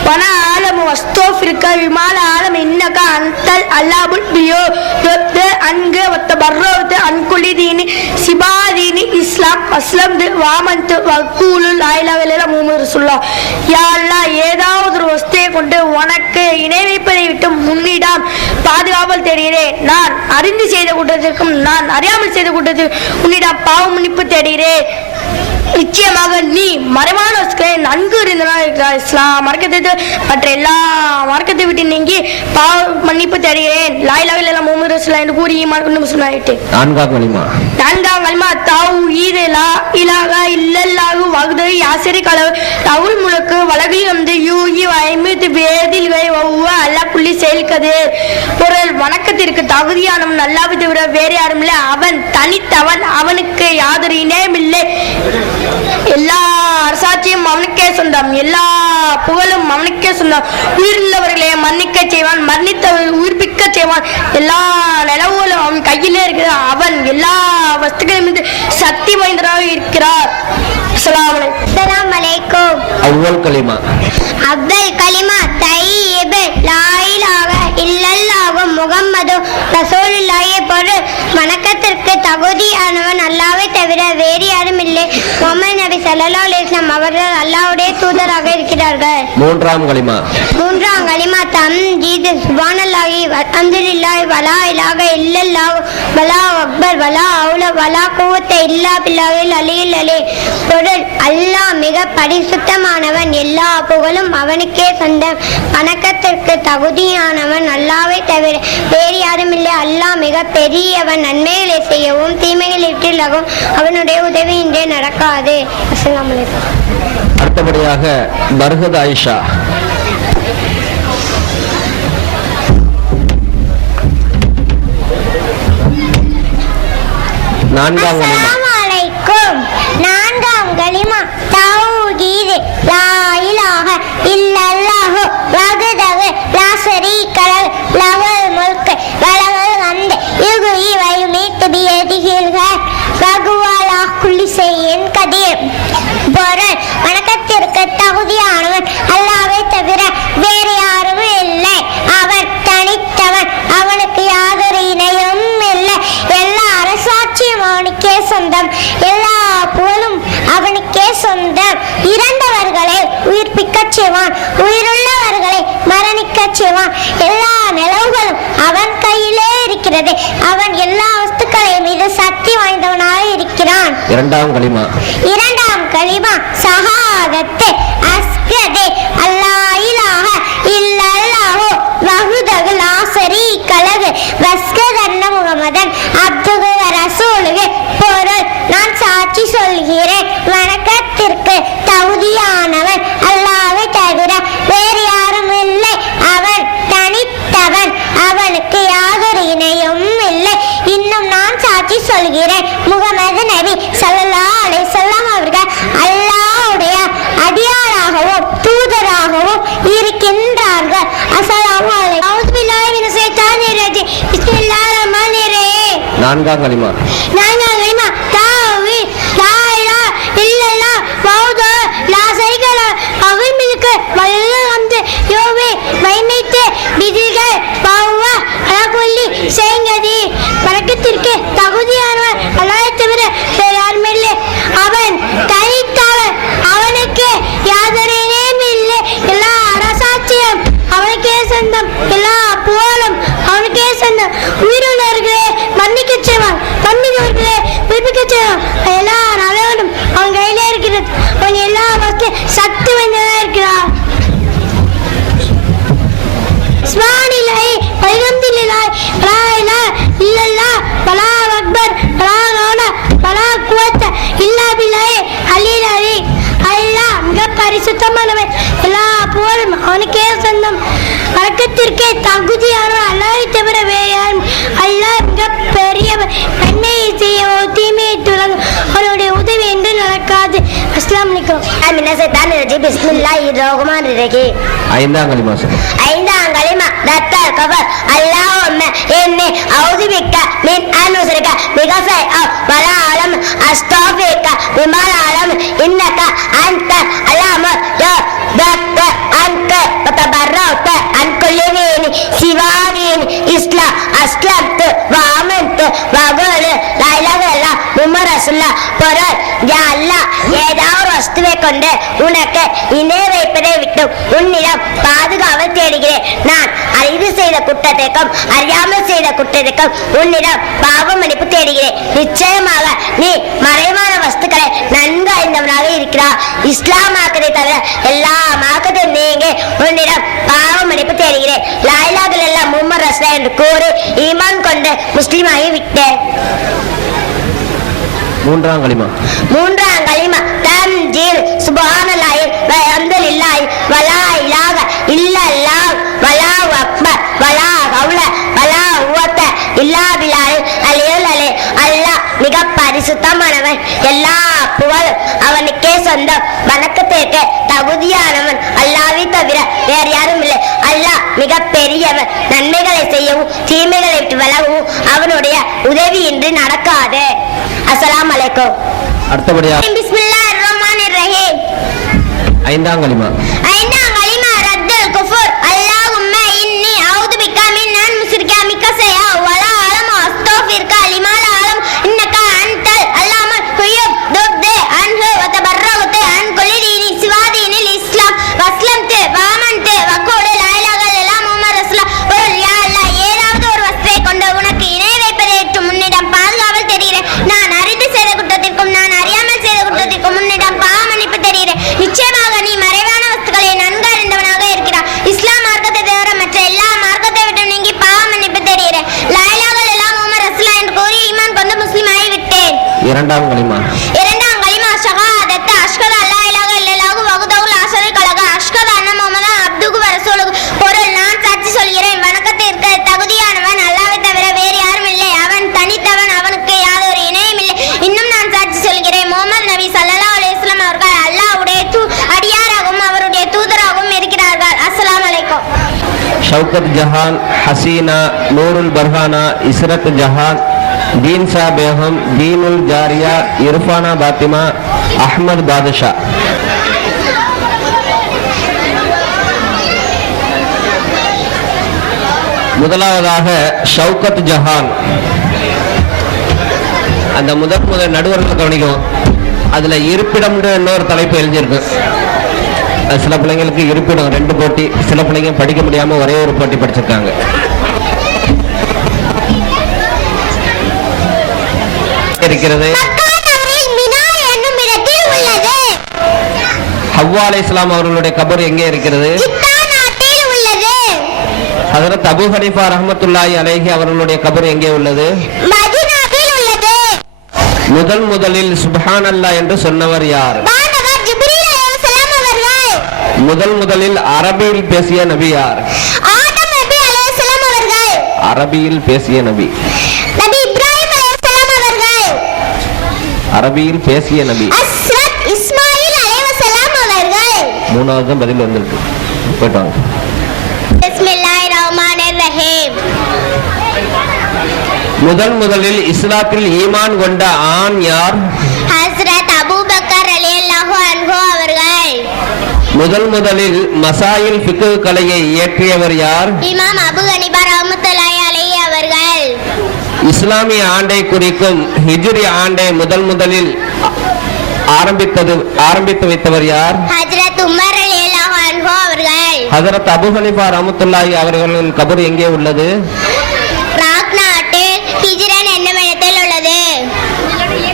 வன ஆலமு வஸ்தோஃபிருக்க விமால ஆலம் இன்னக அன்தல் அல்லாஹுல் பியோ யத் அன்க வத்தபர்ரத் அன்குலி தீனி சிபாதீனி இஸ்லாம் அஸ்லம் வாமன்து வக்கூலு லா இலாஹா இல்லல்லாஹ் முஹம்மது ரசூலுல்லாஹ். யா அல்லாஹ், ஏதாவது ஒரு வஸ்துவை கொண்டு உனக்கு இணை வைப்பதை விட்டு முன்னிடம் பாதுகாவல் தேடுகிறேன். நான் அறிந்து செய்த கூட்டத்திற்கும் நான் அறியாமல் செய்த கூட்டத்திற்கும் உன்னிடம் பாவ மன்னிப்பு தேடுகிறேன். நிச்சயமாக நீ மறைவான வஸ்துக்களை நன்கு அறிந்தவனாக இருக்கிறாய். இஸ்லாம் மார்க்கத்தை மற்ற எல்லா மார்க்கத்தை விட்டு நீங்கி பாவ மன்னிப்பு தேடுகிறேன். லா இலாஹா இல்லல்லாஹ் முஹம்மது ரசூலுல்லாஹ் என்று கூறி ஈமான் கொண்டு முஸ்லிம் ஆகிட்டேன். 4ஆம் கலிமா. 4ஆம் கலிமா தௌஹீத் லா இலாஹா இல்லல்லாஹு வஹ்தஹு லா ஷரீக லஹு லஹுல் முல்கு வலஹுல் ஹம்து யுஹ்யி வ யுமீத்து பியதில் கை வஹுவ அலா குல்லி ஷைஇன் கதீர். பொருள், வணக்கத்திற்கு தகுதியானவன் அல்லாஹ்வை தவிர வேறு யாரும் இல்லை. அவன் தனித்தவன், அவனுக்கு யாதொரு இணையும் இல்லை. எல்லா அரசாட்சியும் அவனுக்கே சொந்தம், எல்லா புகழும் அவனுக்கே சொந்தம். உயிருள்ளவர்களை மன்னிக்க செய்வான், மரணித்தவர்கள் உயிர்ப்பிக்க செய்வான். எல்லா நிலவுகளும் அவன் கையிலே இருக்கிறது. அவன் எல்லா வஸ்துக்களின் மீது சக்தி வாய்ந்தவராக இருக்கிறார். அஸ்ஸலாமு அலைக்கும். அவ்வல் கலிமா. அவ்வல் கலிமா தையிப் லா இலாஹா இல்லல்லாஹு முஹம்மது ரசூலுல்லாஹ். பொருள், வணக்கத்திற்கு தகுதியானவன் அல்லாஹ்வை தவிர வேறு யாரும் இல்லை. முஹம்மது நபி ஸல்லல்லாஹு அலைஹி வஸல்லம் அவர்கள் அல்லாஹ்வுடைய தூதராக இருக்கிறார்கள். 3ஆம் கலிமா. 3ஆம் கலிமா தம்ஜீத் சுப்ஹானல்லாஹி வல்ஹம்துலில்லாஹி வலா இலாஹா இல்லல்லாஹு வல்லாஹு அக்பர் வலா ஹவுல வலா குவத்த இல்லா பில்லாஹில் அலியில் அலி. பொருள், அல்லாஹ் மிக பரிசுத்தமானவன், எல்லா புகழும் அவனுக்கே சொந்தம். வணக்கத்திற்கு தகுதியானவன் அல்லாஹ்வை தவிர வேறு யாரும் இல்லை. அல்லாஹ் மிக பெரியவன், நன்மைகளை செய்யவும் தீமைகளை விட்டுலகவும் அவனுடைய உதவியின்றி நடக்காது. அஸ்ஸலாமு அலைக்கும். அடுத்தபடியாக பர்ஹத் ஆயிஷா நான்காம் கலிமா. அஸ்ஸலாமு அலைக்கும். நான்காம் கலிமா தௌஹீத். லா இலாஹ இல்லல்லாஹு வஹ்தஹு லா ஷரீக லஹு லஹுல் முல்கு வ லஹுல் ஹம்து யுஹ்யி வ யுமீத்து பியதிஹில் ஹைர் வ ஹுவ அலா குல்லி ஷைஇன் கதீர். பொருள்: வணக்கத்திற்கு தகுதியானவன் அல்லாஹ்வை தவிர வேறு யாரும் இல்லை. அவன் தனித்தவன், அவனுக்கு யாதொரு இணையும் இல்லை. எல்லா அரசாட்சியும் அவனுக்கே சொந்தம், எல்லா புகழும் அவனுக்கே சொந்தம். இறந்தவர்களை உயிர்ப்பிக்கச் செய்வான், உயிருள்ளவர்களை மரணிக்கச் செய்வான். எல்லா நிலவுகளும் அவன் கையிலே இருக்கிறது. அவன் எல்லா வஸ்துக்களின் மீது சக்தி வாய்ந்தவனாக இருக்கிறான். இரண்டாம் கலிமா. இரண்டாம் கலிமா ஷஹாதத்து. அஸ்கதே அல்லா இலாஹ இல்லல்லாஹு வஹ்தஹு லா ஷரீக லஹு வஸ்கத அன்ன முஹம்மதன் அப்துஹு வ ரசூலுஹு. பொருள்: நான் சாட்சி சொல்கிறேன், வணக்கத்திற்கு தகுதியானவன் அல்லாஹ்வை தவிர வேறு யாரும் இல்லை. அவன் தனித்தவன், அவனுக்கு யாதொரு இணையும் இல்லை. இன்னும் நான் சாட்சி சொல்கிறேன், முகமது நபி ஸல்லல்லாஹு அலைஹி வஸல்லம் அவர்கள் அல்லாஹ்வுடைய அடியாராகவும் தூதராகவும் இருக்கின்றார்கள். அஸ்ஸலாமு அலைக்கும். அஊது பில்லாஹி மினஷ் ஷைத்தானிர் ரஜீம். பிஸ்மில்லாஹிர் ரஹ்மானிர் ரஹீம். நான்காம் கலிமா. நான்காம் கலிமா தௌஹீத். லா இலாஹ இல்லல்லாஹ் வஹ்தஹு லா ஷரீக லஹு லஹுல் முல்கு வ லஹுல் ஹம்து யுஹ்யி வ யுமீத்து பியதிஹில் வஹுவ அலா குல்லி ஷைஇன் கதீர். வணக்கத்திற்கு தகுதியானவன் அல்லாஹ்வை தவிர வேறு யாரும் இல்லை. அவன் தனித்தவன், அவனுக்கு யாதொரு இணையும் இல்லை. எல்லா அரசாட்சியும் அவனுக்கே சொந்தம், எல்லா புகழும் அவனுக்கே சொந்தம். உயிருள்ளவர்களே மன்னிக்கச் செய்வான், மன்னித்தவர்களே உயிர்ப்பிக்கச் செய்வான். எல்லா நலனும் அவன் கையிலே இருக்கிறது. அவன் எல்லா வஸ்து சக்தி வாய்ந்ததாக இருக்கிறான். சுப்ஹானல்லாஹி வல்ஹம்துலில்லாஹி லா இலாஹ இல்லல்லாஹ் வல்லாஹு அக்பர் லா ஹவ்ல வலா குவத்த இல்லா பில்லாஹி அலில் அலீம். அல்லாஹ் மிக பரிசுத்தமானவன், எல்லா புகழும் அவனுக்கே சொந்தம். வணக்கத்திற்கே தகுதியானவன் அல்லாஹ்வை தவிர வேறு யாரும். அல்லாஹ் மிக பெரியவன், நன்மையை செய்யவோ தீமையை துலங்கும் அவனுடைய உதவி என்று நடக்காது. அஸ்ஸலாமு அலைக்கும். பிஸ்மில்லாஹிர் ரஹ்மானிர் ரஹீம். ஐந்தாம் கலிமா. ஐந்தாம் கலிமா தத்தல் கஃபர். அல்லாஹும்ம இன்னி அஊது பிக்க மின் அன் உஸ்ரிக பிக ஷைஅ வ லா அலம் அஸ்தக்ஃபிருக பிமா லா அலம் இன்னக அன்த அல்லாஹும்ம யா தக்க அன்க வ தபர்ரத அன் குல்லி தீனி சிவா தீனி இஸ்லாம் அஸ்லம்து வ ஆமன்து வ குலு லா இலாஹ இல்லல்லாஹ் முஹம்மது ரசூலுல்லாஹ். பொருள்: யா அல்லாஹ், ஏதாவது வஸ்துவை கொண்டு உனக்கு இணை வைப்பதை விட்டு உன்னிடம் பாதுகாவல் தேடுகிறேன். நான் அறிந்து செய்த குற்றத்திற்கும் அறியாமல் செய்த குற்றத்திற்கும் உன்னிடம் பாவ மன்னிப்பு தேடுகிறேன். நிச்சயமாக நீ மறைவான வஸ்துக்களை நன்கு அறிந்தவனாக இருக்கிறார். இஸ்லாம் மார்க்கத்தை தவிர எல்லா மார்க்கத்தையும் நீங்க உன்னிடம் பாவ மன்னிப்பு தேடுகிறேன். லா இலாஹ இல்லல்லாஹ் முஹம்மது ரசூலுல்லாஹ் என்று கூறி ஈமான் கொண்டு முஸ்லிமாகி விட்டேன். மூன்றாம் கலிமா. மூன்றாம் கலிமா தன்ஜீல். சுப்ஹானல்லாஹி வ ஹம்துலில்லாஹி வ லா இலாஹ இல்லல்லாஹ் வல்லாஹு அக்பர் வ லா ஹவ்ல வ லா குவத்த இல்லா பில்லாஹி அலில் அலீம். அல்லாஹ் மிக பரிசுத்தமானவன், எல்லா புகழும் அவனுக்கே சொந்தம். வணக்கத்திற்கு தகுதியானவன் அல்லாஹ்வை தவிர வேறு யாரும் இல்லை. அல்லாஹ் மிக பெரியவன், நன்மைகளை செய்யவும் தீமைகளை விட்டு விலகவும் அவனுடைய உதவியின்றி நடக்காது. அஸ்ஸலாமு அலைக்கும். அடுத்தபடியாக பிஸ்மில்லாஹிர் ரஹ்மானிர் ரஹீம். ஐந்தாம் கலிமா. ஐந்தாம் கலிமா ரத்துல் குஃபர். அல்லாஹும்ம இன்னி அஊது பிக்க மின் அன் முஸ்ரிக மிக்க ஷைஅ வ லா அலம் அஸ்தக்ஃபிருக லிமா லா அலம் இன்னக அன்தல் அல்லாஹ்ம குய்யிப் துப்தே அன்ஹு வ தபர்ரத அன் குல்லி தீனி சிவா தீனில் இஸ்லாம் வஸ்லம்து வ ஆமன்து வ குலு லா இலாஹ இல்லல்லாஹ் முஹம்மது ரசூலுல்லாஹ். பொருள்: யா அல்லாஹ், ஏதாவது ஒரு வஸ்துவை கொண்டு உனக்கு இணை வைப்பதை விட்டு முன்னிடம் பாதுகாவல் தேடுகிறேன். நான் அறிந்து செய்த குற்றத்திற்கும் நான் அறியாமல் செய்த குற்றத்திற்கும் முன்னிடம் பாவ மன்னிப்பு தேடுகிறேன். நிச்சயமாக நீ மறைவான வஸ்துக்களை நன்கு அறிந்தவனாக இருக்கிறார். இஸ்லாம் மார்க்கத்தை தவிர மற்ற எல்லா மார்க்கத்தை விட்டு நீங்கி பாவ மன்னிப்பு தேடுகிறேன். லா இலாஹ இல்லல்லாஹ் முஹம்மது ரசூலுல்லாஹ் என்று கூறி ஈமான் கொண்டு முஸ்லிம் ஆகிவிட்டேன். இரண்டாம் கலிமா. இரண்டாம் கலிமா ஷஹாதத்து. அஷ்ஹது அல்லா இலாஹ இல்லல்லாஹு வஹ்தஹு லா ஷரீக லஹு அஷ்ஹது அன்ன முஹம்மதன் அப்துஹு வ ரசூலுஹு. பொருள்: நான் சாட்சி சொல்கிறேன், வணக்கத்திற்கு தகுதியானவன் அல்லாஹ்வை தவிர வேறு யாரும் இல்லை. அவன் தனித்தவன், அவனுக்கு யாதொரு இணையும் இல்லை. ஷவுகத் ஜஹான், ஹசீனா, நூருல் பர்ஹானா, இஸ்ரத் ஜஹான், தீன்சா பேகம், தீனுல் ஜாரியா, இர்ஃபானா பாத்திமா, அஹ்மத் பாதுஷா. முதலாவதாக ஷவுகத் ஜஹான். அந்த முதல் நடுவர்கள் கவனிக்கும், அதுல இருப்பிடம் இன்னொரு தலைப்பு எழுதியிருக்கு. சில பிள்ளைங்களுக்கு இருப்பிடம் 2 போட்டி, சில பிள்ளைங்க படிக்க முடியாம ஒரே ஒரு போட்டி படிச்சிருக்காங்க. இருக்கிறது ஹவ்வா அலைஹிஸ்ஸலாம் அவர்களுடைய கபர் எங்கே இருக்கிறது? ஹஜ்ரத் அபூ ஹனீஃபா ரஹ்மத்துல்லாஹி அலைஹி அவர்களுடைய கபர் எங்கே உள்ளது? முதலில் சுப்ஹானல்லாஹ் என்று சொன்னவர் யார்? முதலில் அரபியில் பேசிய நபி யார்? அரபியில் பேசிய நபி அரபியில் பேசிய நபி மூணாவது பதில் வந்திருக்கு. போயிட்டாங்க. முதலில் இஸ்லாத்தில் ஈமான் கொண்ட ஆண் யார்? ஹஸ்ரத் அபூபக்கர் ரலியல்லாஹு அன்ஹு அவர்கள். முதலில் மசாயில் ஃபிக்ஹ் கலையை இயற்றியவர் யார்? இமாம் அபூ ஹனீஃபா ரஹ்மத்துல்லாஹி அலைஹி அவர்கள். இஸ்லாமிய ஆண்டை குறிக்கும் ஹிஜ்ரி ஆண்டை முதலில் ஆரம்பித்து வைத்தவர் யார்? ஹஜ்ரத் உமர் ரலியல்லாஹு அன்ஹு அவர்கள். ஹஜ்ரத் அபூ ஹனீஃபா ரஹ்மத்துல்லாஹி அவர்களின் கபர் எங்கே உள்ளது? இராக் நாட்டில் ஹிஜ்ரன் என்னும் இடத்தில் உள்ளது.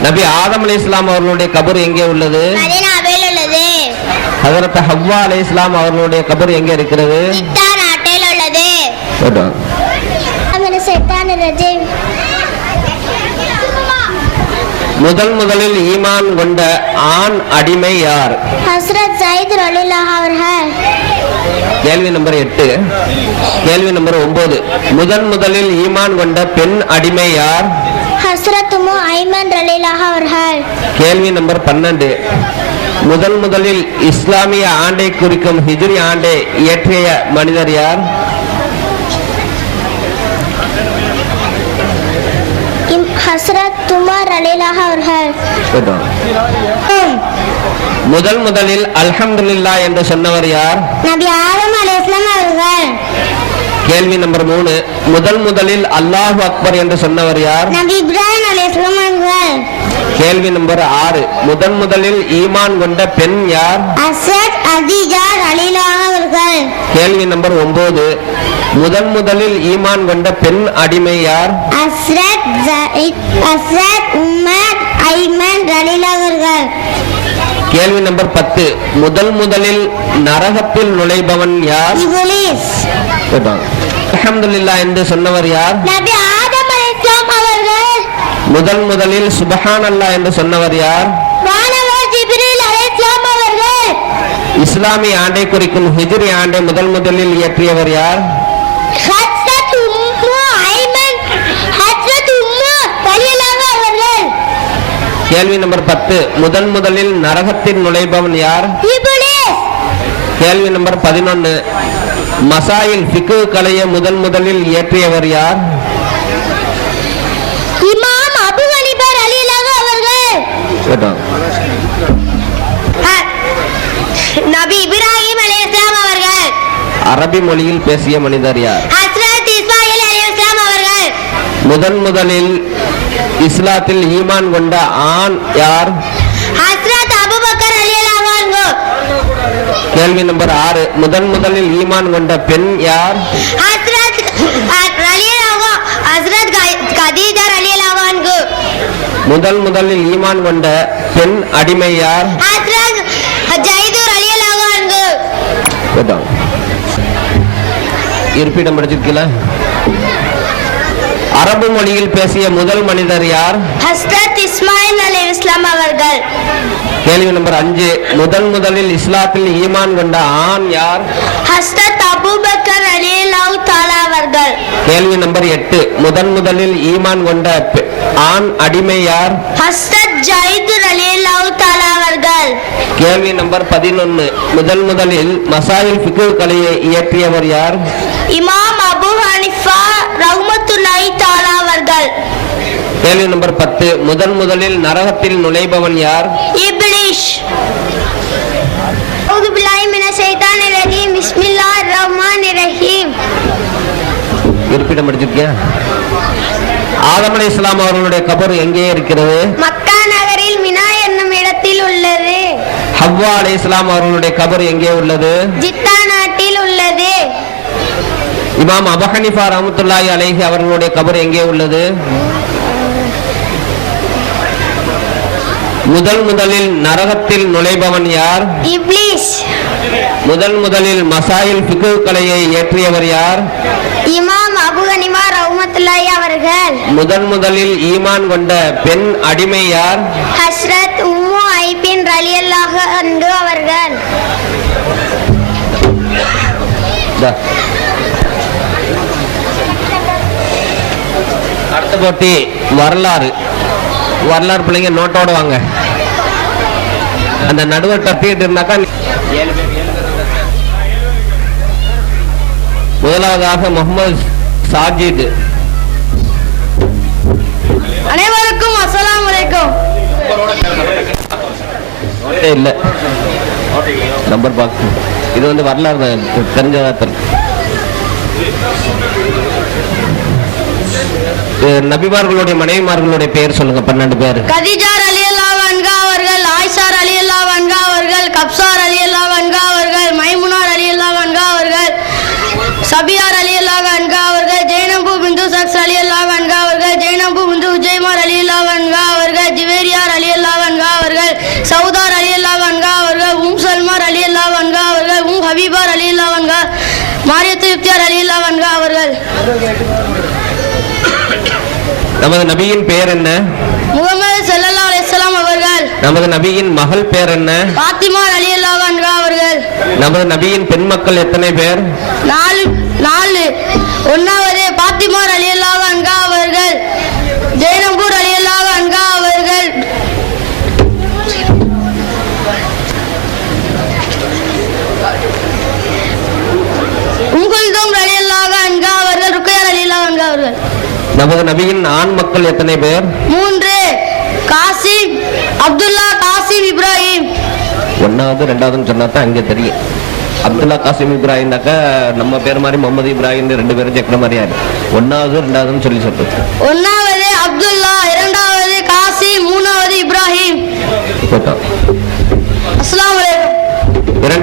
நபி ஆதம் அலைஹிஸ்ஸலாம் அவர்களுடைய கபர் எங்கே உள்ளது? மதீனாவில் உள்ளது. ஹஜ்ரத் ஹவ்வா அலைஹிஸ்ஸலாம் அவர்களுடைய கபர் எங்கே இருக்கிறது? ஜித்தா நாட்டில் உள்ளது. முதலில் ஈமான் கொண்ட ஆண் அடிமை யார்? ஹஸ்ரத் ஸைத் ரலியல்லாஹு அவர்கள். கேள்வி நம்பர் 8. கேள்வி நம்பர் 9. முதலில் ஈமான் கொண்ட பெண் அடிமை யார்? ஹஸ்ரத் உம்மு ஐமன் ரலியல்லாஹு அவர்கள். கேள்வி நம்பர் 12. முதலில் இஸ்லாமிய ஆண்டை குறிக்கும் ஹிஜ்ரி ஆண்டை இயற்றிய மனிதர் யார்? ஹஸ்ரத் உமர் ரலியல்லாஹு அவர்கள். முதலில் அல்ஹம்துலில்லாஹ் என்று சொன்னவர் யார்? நபி ஆதம் அலைஹிஸ்ஸலாம் அவர்கள். கேள்வி நம்பர் 3. முதலில் அல்லாஹு அக்பர் என்று சொன்னவர் யார்? நபி இப்ராஹிம் அலைஹிஸ்ஸலாம் அவர்கள். கேள்வி நம்பர் 6. முதலில் ஈமான் கொண்ட பெண் யார்? ஹஸ்ரத் ஹதீஜா ரலியல்லாஹு அவர்கள். கேள்வி நம்பர் 9. முதலில் ஈமான் கொண்ட பெண் அடிமை யார்? ஹஸ்ரத் உம்மர் ஐமன் ரலியல்லாஹு அவர்கள். கேள்வி நம்பர் 10. முதலில் நரகத்தில் நுழைபவன் யார்? இப்லீஸ். அல்ஹம்துலில்லாஹ் என்று சொன்னவர் யார்? நபி ஆதம் அலைஹிஸ்ஸலாம் அவர்கள். முதலில் சுப்ஹானல்லாஹ் என்று சொன்னவர் யார்? வானவர் ஜிப்ரீல் அலைஹிஸ்ஸலாம் அவர்கள். இஸ்லாமிய ஆண்டை குறிக்கும் ஹிஜ்ரி ஆண்டை முதலில் இயற்றியவர் யார்? ஹஸ்ரத் உம்மு ஐமன் ஹஸ்ரத் உம்மு ரலியல்லாஹு அவர்கள். கேள்வி நம்பர் 10. முதலில் நரகத்தில் நுழைபவன் யார்? இப்லீஸ். கேள்வி நம்பர் 11. மசாயில் ஃபிக்ஹ் கலையை முதலில் இயற்றியவர் யார்? இமாம் அபூ ஹனீஃபா ரலியல்லாஹு அவர்கள். நபி இப்ராஹிம் அலைஹிஸ்ஸலாம் அவர்கள். அரபி மொழியில் பேசிய மனிதர் யார்? ஹஸ்ரத் இஸ்மாயில் அலைஹிஸ்ஸலாம் அவர்கள். முதலில் இஸ்லாத்தில் ஈமான் கொண்ட ஆண் யார்? ஹஸ்ரத் அபூபக்கர் ரலியல்லாஹு அன்ஹு. கேள்வி நம்பர் 6. முதலில் ஈமான் கொண்ட பெண் யார்? ஹஸ்ரத் ரலியல்லாஹு ஹஸ்ரத் கதீஜா ரலியல்லாஹு அன்ஹு. முதலில் ஈமான் கொண்ட பெண் அடிமை யார்? ஹஸ்ரத் ஜைது ரலியல்லாஹு அன்ஹு. இருப்பிடம் படிச்சிருக்கீங்களா? அரபு மொழியில் பேசிய முதல் மனிதர் யார்? ஹஸ்ரத் இஸ்மாயில் அலைஹிஸ்ஸலாம் அவர்கள். கேள்வி நம்பர் 5. முதலில் இஸ்லாத்தில் ஈமான் கொண்ட ஆண் யார்? ஹஸ்ரத் அபூபக்கர் ரலியல்லாஹு தஆலா அவர்கள். கேள்வி நம்பர் 8. முதலில் ஈமான் கொண்ட ஆண் அடிமை யார்? ஹஸ்ரத் ஜைது ரலியல்லாஹு தஆலா அவர்கள். கேள்வி நம்பர் 11. முதலில் மசாயில் ஃபிக்ஹ் கலையை இயற்றியவர் யார்? இமாம் அபூ ஹனீஃபா ரஹ்மத்துல்லாஹி தஆலா அவர்கள். கேள்வி நம்பர் 10. முதலில் நரகத்தில் நுழைபவன் யார்? இப்லீஸ். அஊது பில்லாஹி மினஷ் ஷைத்தானிர் ரஜீம். பிஸ்மில்லாஹிர் ரஹ்மானிர் ரஹீம். இருப்பிடம் எடுத்துக்கியா? ஆதம் அலைஹிஸ்ஸலாம் அவர்களுடைய கபர் எங்கே இருக்கிறது? மக்கா நகரில் மினா என்னும் இடத்தில் உள்ளது. ஹவ்வா அலைஹிஸ்ஸலாம் அவர்களுடைய கபர் எங்கே உள்ளது? ஜித்தா நாட்டில் உள்ளது. இமாம் அபூ ஹனீஃபா ரஹ்மத்துல்லாஹி அலைஹி அவர்களுடைய கபர் எங்கே உள்ளது? முதலில் நரகத்தில் நுழைபவன் யார்? இப்லீஸ். முதலில் மசாயில் ஃபிக்ஹ் கலையை இயற்றியவர் யார்? இமாம் அபூ ஹனீஃபா ரஹ்மத்துல்லாஹி அவர்கள். முதலில் ஈமான் கொண்ட பெண் அடிமை யார்? ஹஸ்ரத் உம்மு ஐபின் ரலியல்லாஹு அன்ஹு அவர்கள். அடுத்த போட்டி வரலாறு பிள்ளைங்க நோட்டோட வாங்க. அந்த நடுவை தப்பிட்டு இருந்தாக்கா முதலாவதாக முகமது சாஜித். அனைவருக்கும் அஸ்ஸலாமு அலைக்கும். இல்ல நம்பர் பாக்ஸ் இது வந்து வரலாறு தெரிஞ்சதா. நபிமார்களுடைய மனைவிமார்களுடைய பெயர் சொல்லுங்க. 12 பேர். கதீஜா ரலியல்லாஹு அன்ஹா அவர்கள், ஆயிஷா ரலியல்லாஹு அன்ஹா அவர்கள், கப்ஸா ரலியல்லாஹு அன்ஹா அவர்கள், மைமுனா ரலியல்லாஹு அன்ஹா அவர்கள், சபியா ரலியல்லாஹு அன்ஹா அவர்கள், ஜைனபு பின்து சக்ஸ் ரலியல்லாஹு அன்ஹா அவர்கள், ஜைனபு பின்து உஜைமா ரலியல்லாஹு அன்ஹா அவர்கள், ஜுவேரியா ரலியல்லாஹு அன்ஹா அவர்கள், சௌதா ரலியல்லாஹு அன்ஹா அவர்கள், சல்மா ரலியல்லாஹு அன்ஹா அவர்கள், ஹபீபா ரலியல்லாஹு அன்ஹா, மாரியத்து இப்தியா ரலியல்லாஹு அன்ஹா அவர்கள். நமது நபியின் பெயர் என்ன? முகமது ஸல்லல்லாஹு அலைஹி வஸல்லம் அவர்கள். நமது நபியின் மகள் பெயர் என்ன? பாத்திமா ரலியல்லாஹு அன்ஹா அவர்கள். நமது நபியின் பெண் மக்கள் எத்தனை பேர்? 4. ஒன்னாவது பாத்திமா ரலியல்லாஹு அன்ஹா அவர்கள், ஜைனபு ரலியல்லாஹு அன்ஹா அவர்கள், உம்குல்தும் ரலியல்லாஹு அன்ஹா அவர்கள், ருக்கையா ரலியல்லாஹு அன்ஹா அவர்கள். நமது நபியின் ஆண் மக்கள் எத்தனை பேர்? 3. காசிம், அப்துல்லா, காசிம், இப்ராஹிம். 1வது 2வதுன்னு சொன்னா தான் அங்கே தெரியும். அப்துல்லா காசிம் இப்ராஹிம்னாக்கா நம்ம பேர் மாதிரி முகமது இப்ராஹிம் 2 பேரும் சேர்க்கிற மாதிரி யாரு? 1வது 2வதுன்னு சொல்லி சொல்றது. 1வது அப்துல்லா, 2வது காசிம், 3வது இப்ராஹிம். அஸ்ஸலாமு அலைக்கும்.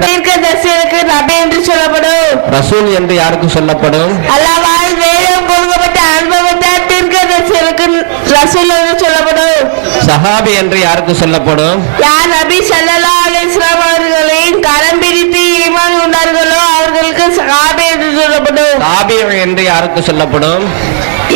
தீர்க்கதரிசிகளுக்கு நபி என்று சொல்லப்படும். ரசூல் என்று யாருக்கு சொல்லப்படும்? அல்லாஹ்வால் வேதம் கொடுக்கப்பட்ட அனுபவத்தை தீர்க்கதரிசிகளுக்கு ரசூல் என்று சொல்லப்படும். சஹாபி என்று யாருக்கு சொல்லப்படும்? யார் நபி ஸல்லல்லாஹு அலைஹி வஸல்லம் அவர்களின் கரம் பிடித்து ஈமான் கொண்டார்களோ அவர்களுக்கு சஹாபி என்று சொல்லப்படும். தாபி என்று யாருக்கு சொல்லப்படும்?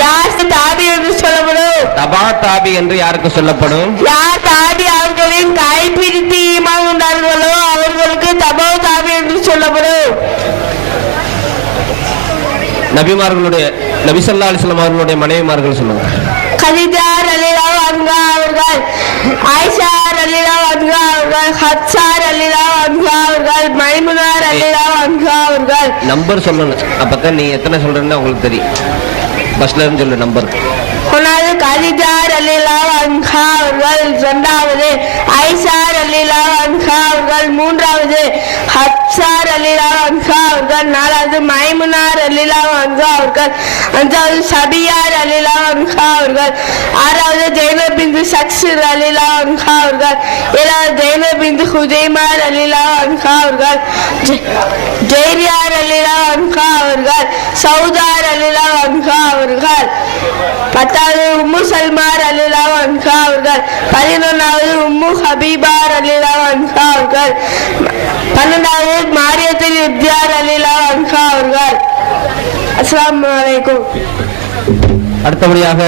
யார் தாபி என்று சொல்லப்படும். தபா தாபி என்று யாருக்கு சொல்லப்படும்? யார் தாபி அவர்களின் கை பிடித்து ஈமான் கொண்டார்களோ அவர்களுக்கு தபா தாபி என்று சொல்லப்படும். நபிமார்களுடைய நபி ஸல்லல்லாஹு அலைஹி வஸல்லம் அவர்களுடைய மனைவிமார்கள் சொல்லுங்க. கதீஜா ரலியல்லாஹு அன்ஹா அவர்கள், ஆயிஷா ரலியல்லாஹு அன்ஹா அவர்கள், ஹப்ஸா ரலியல்லாஹு அன்ஹா அவர்கள், மைமுனா ரலியல்லாஹு அன்ஹா அவர்கள். நம்பர் சொல்லணும். அப்பதான் நீ எத்தனை சொல்றேன்னு உங்களுக்கு தெரியும். ஃபர்ஸ்ட்ல இருந்து சொல்லு நம்பர். ஒன்றாவது கதீஜா ரலியல்லாஹு அன்ஹா அவர்கள், 2வது ஆயிஷா ரலியல்லாஹு அன்ஹா அவர்கள், 3வது ஹப்ஸா ரலியல்லாஹு அன்ஹா அவர்கள், 4வது மைமுனா ரலியல்லாஹு அன்ஹா அவர்கள், 5வது சபியா ரலியல்லாஹு அன்ஹா அவர்கள், 6வது ஜைனப் பின்த் சக்ஸ் ரலியல்லாஹு அன்ஹா அவர்கள், 7வது ஜைனப் பின்த் ஹுதைமா ரலியல்லாஹு அன்ஹா அவர்கள், ஜைரியா ரலியல்லாஹு அன்ஹா அவர்கள், சௌதா ரலியல்லாஹு அன்ஹா அவர்கள், 10வது உம்மு சல்மா ரலியல்லாஹு அன்ஹா அவர்கள், 11வது உம்மு ஹபீபா ரலியல்லாஹு அன்ஹா அவர்கள், 12வது மாரியத்துல் இப்தியா ரலியல்லாஹு அன்ஹா அவர்கள். அஸ்ஸலாமு அலைக்கும். அடுத்தபடியாக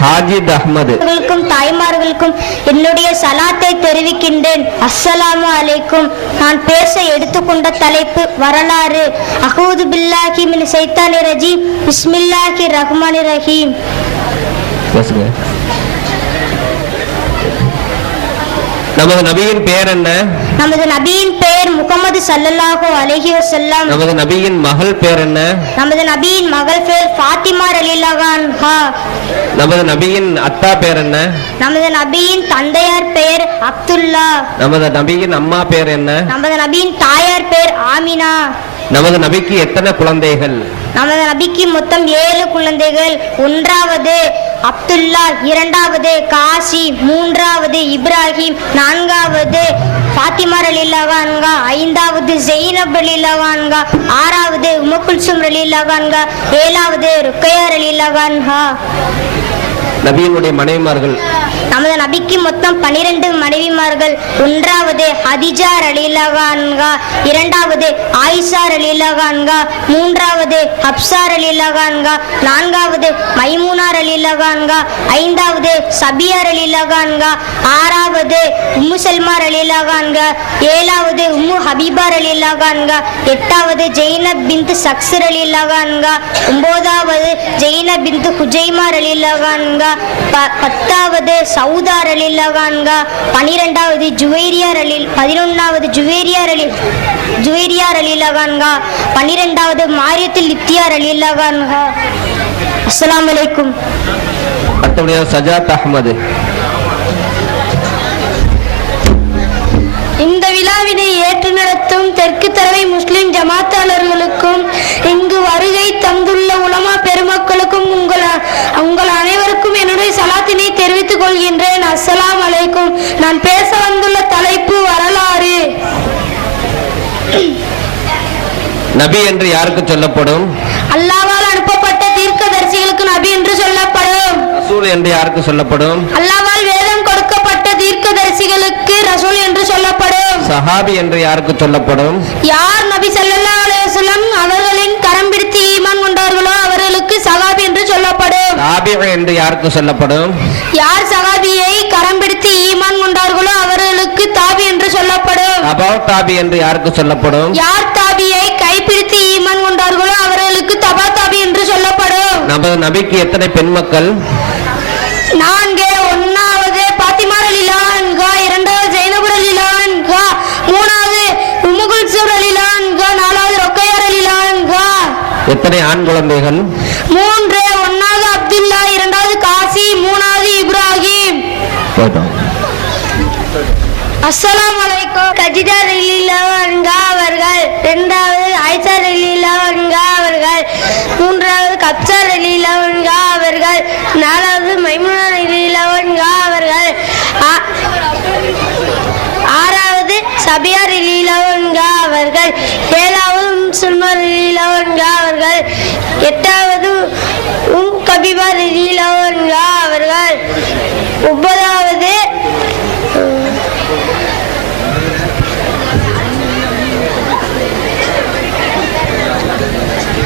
ஹாஜித் அஹ்மது. தாய்மார்களுக்கும் என்னுடைய சலாத்தை தெரிவிக்கின்றேன். அஸ்ஸலாமு அலைக்கும். நான் பேச எடுத்துக்கொண்ட தலைப்பு வரலாறு. அஊது பில்லாஹி மினஷ் ஷைத்தானிர் ரஜீம். பிஸ்மில்லாஹிர் ரஹ்மானிர் ரஹீம். பேசுங்க. நமது நபியின் பெயர் என்ன? நமது நபியின் பெயர் முகமது ஸல்லல்லாஹு அலைஹி வஸல்லம். நமது நபியின் மகள் பெயர் என்ன? நமது நபியின் மகள் பெயர் ஃபாத்திமா ரலியல்லாஹு அன்ஹா. நமது நபியின் அத்தா பெயர் என்ன? நமது நபியின் தந்தையார் பெயர் அப்துல்லா. நமது நபியின் அம்மா பெயர் என்ன? நமது நபியின் தாயார் பெயர் ஆமினா. நமது நபிக்கு எத்தனை குழந்தைகள்? நமது நபிக்கு மொத்தம் 7 குழந்தைகள். 1வது அப்துல்லா, 2வது காசி, 3வது இப்ராஹிம், 4வது ஃபாத்திமா ரலியல்லாஹு அன்ஹா, 5வது ஜெய்னப் ரலியல்லாஹு அன்ஹா, 6வது உம்மு குல்சும் ரலியல்லாஹு அன்ஹா, 7வது ருக்கையா ரலியல்லாஹு அன்ஹா. நபியினுடைய மனைவிமார்கள்? நமது நபிக்கு மொத்தம் 12 மனைவிமார்கள். 1வது ஹதிஜா ரலியல்லாஹு அன்ஹா, 2வது ஆயிஷா ரலியல்லாஹு அன்ஹா, 3வது ஹப்ஸா ரலியல்லாஹு அன்ஹா, 4வது மைமூனா ரலியல்லாஹு அன்ஹா, 5வது சபியா ரலியல்லாஹு அன்ஹா, 6வது உம்மு சல்மா ரலியல்லாஹு அன்ஹா, 7வது உம்மு ஹபீபா ரலியல்லாஹு அன்ஹா, 8வது ஜெய்னப் பின்த் சக்ஸ் ரலியல்லாஹு அன்ஹா, 9வது ஜெய்னப் பின்த் ஹுஜைமா ரலியல்லாஹு அன்ஹா, 10வது சவுதா ரலியல்லாஹு அன்ஹா, 12வது ஜுவைரியா ரலில் 11வது ஜுவைரியா ரலியல்லாஹு அன்ஹா, 12வது மாரியத்துல் லிப்தியா ரலியல்லாஹு அன்ஹா. அஸ்ஸலாமு அலைக்கும். அடுத்தபடியாக சஜாத் அஹ்மது. இந்த விழாவினை ஏற்று நடத்தும் தெற்கு தரவை முஸ்லிம் ஜமாத்தாளர்களுக்கும் இங்கு வருகை தந்துள்ள உலமா பெருமக்களுக்கும் உங்கள் அனைவருக்கும் என்னுடைய சலாத்தினை தெரிவித்துக் கொள்கின்றேன். அஸ்ஸலாமு அலைக்கும். நான் பேச வந்துள்ள தலைப்பு வரலாறு. நபி என்று யாருக்கு சொல்லப்படும்? அல்லாஹ்வால் அனுப்பப்பட்ட தீர்க்கதரிசிகளுக்கு நபி என்று சொல்லப்படும். ரசூல் என்று யாருக்கு சொல்லப்படும்? அல்லாஹ்வால் வேதம் கொடுக்கப்பட்ட தீர்க்கதரிசிகளுக்கு ரசூல் என்று சொல்லப்படும். சஹாபி என்று யாருக்கு சொல்லப்படும்? யார் நபி ஸல்லல்லாஹு அலைஹி வஸல்லம் அவர்களின் கரம் பிடித்து ஈமான் கொண்டார்களோ அவர்களுக்கு சஹாபி என்று சொல்லப்படும். தாபிஈ என்று யாருக்கு சொல்லப்படும்? யார் சஹாபியை கரம் பிடித்து ஈமான் கொண்டார்களோ அவர்களுக்கு தாபி என்று சொல்லப்படும். தபா தாபி என்று யாருக்கு சொல்லப்படும்? யார் தாபியை கைப்பிடித்து ஈமான் கொண்டார்களோ அவர்களுக்கு தபா தாபி என்று சொல்லப்படும். நமது நபிக்கு எத்தனை பெண் மக்கள்? 4. 1வது பாத்திமா ரலியல்லாஹு அன்ஹா, 2வது ஜைனப் ரலியல்லாஹு அன்ஹா, 3வது உம்மு குல்சும் ரலியல்லாஹு அன்ஹா, 4வது ருக்கையா ரலியல்லாஹு அன்ஹா. எத்தனை ஆண் குழந்தைகள்? 3. 1வது அப்துல்லா, 2வது காசி, 3வது இப்ராஹிம். அஸ்ஸலாமு அலைக்கும். கஜிதா ரலியல்லாஹு அன்ஹா அவர்கள், 2வது ஆயிஷா ரலியல்லாஹு அன்ஹா அவர்கள், 3வது கப்சா ரலியல்லாஹு அன்ஹா அவர்கள், 4வது மைமூனா ரலியல்லாஹு அன்ஹா அவர்கள், 6வது சபியா ரலியல்லாஹு அன்ஹா அவர்கள், 7வது சுல்மா ரலியல்லாஹு அன்ஹா அவர்கள், 8வது கபீபா ரலியல்லாஹு அன்ஹா அவர்கள், 9வது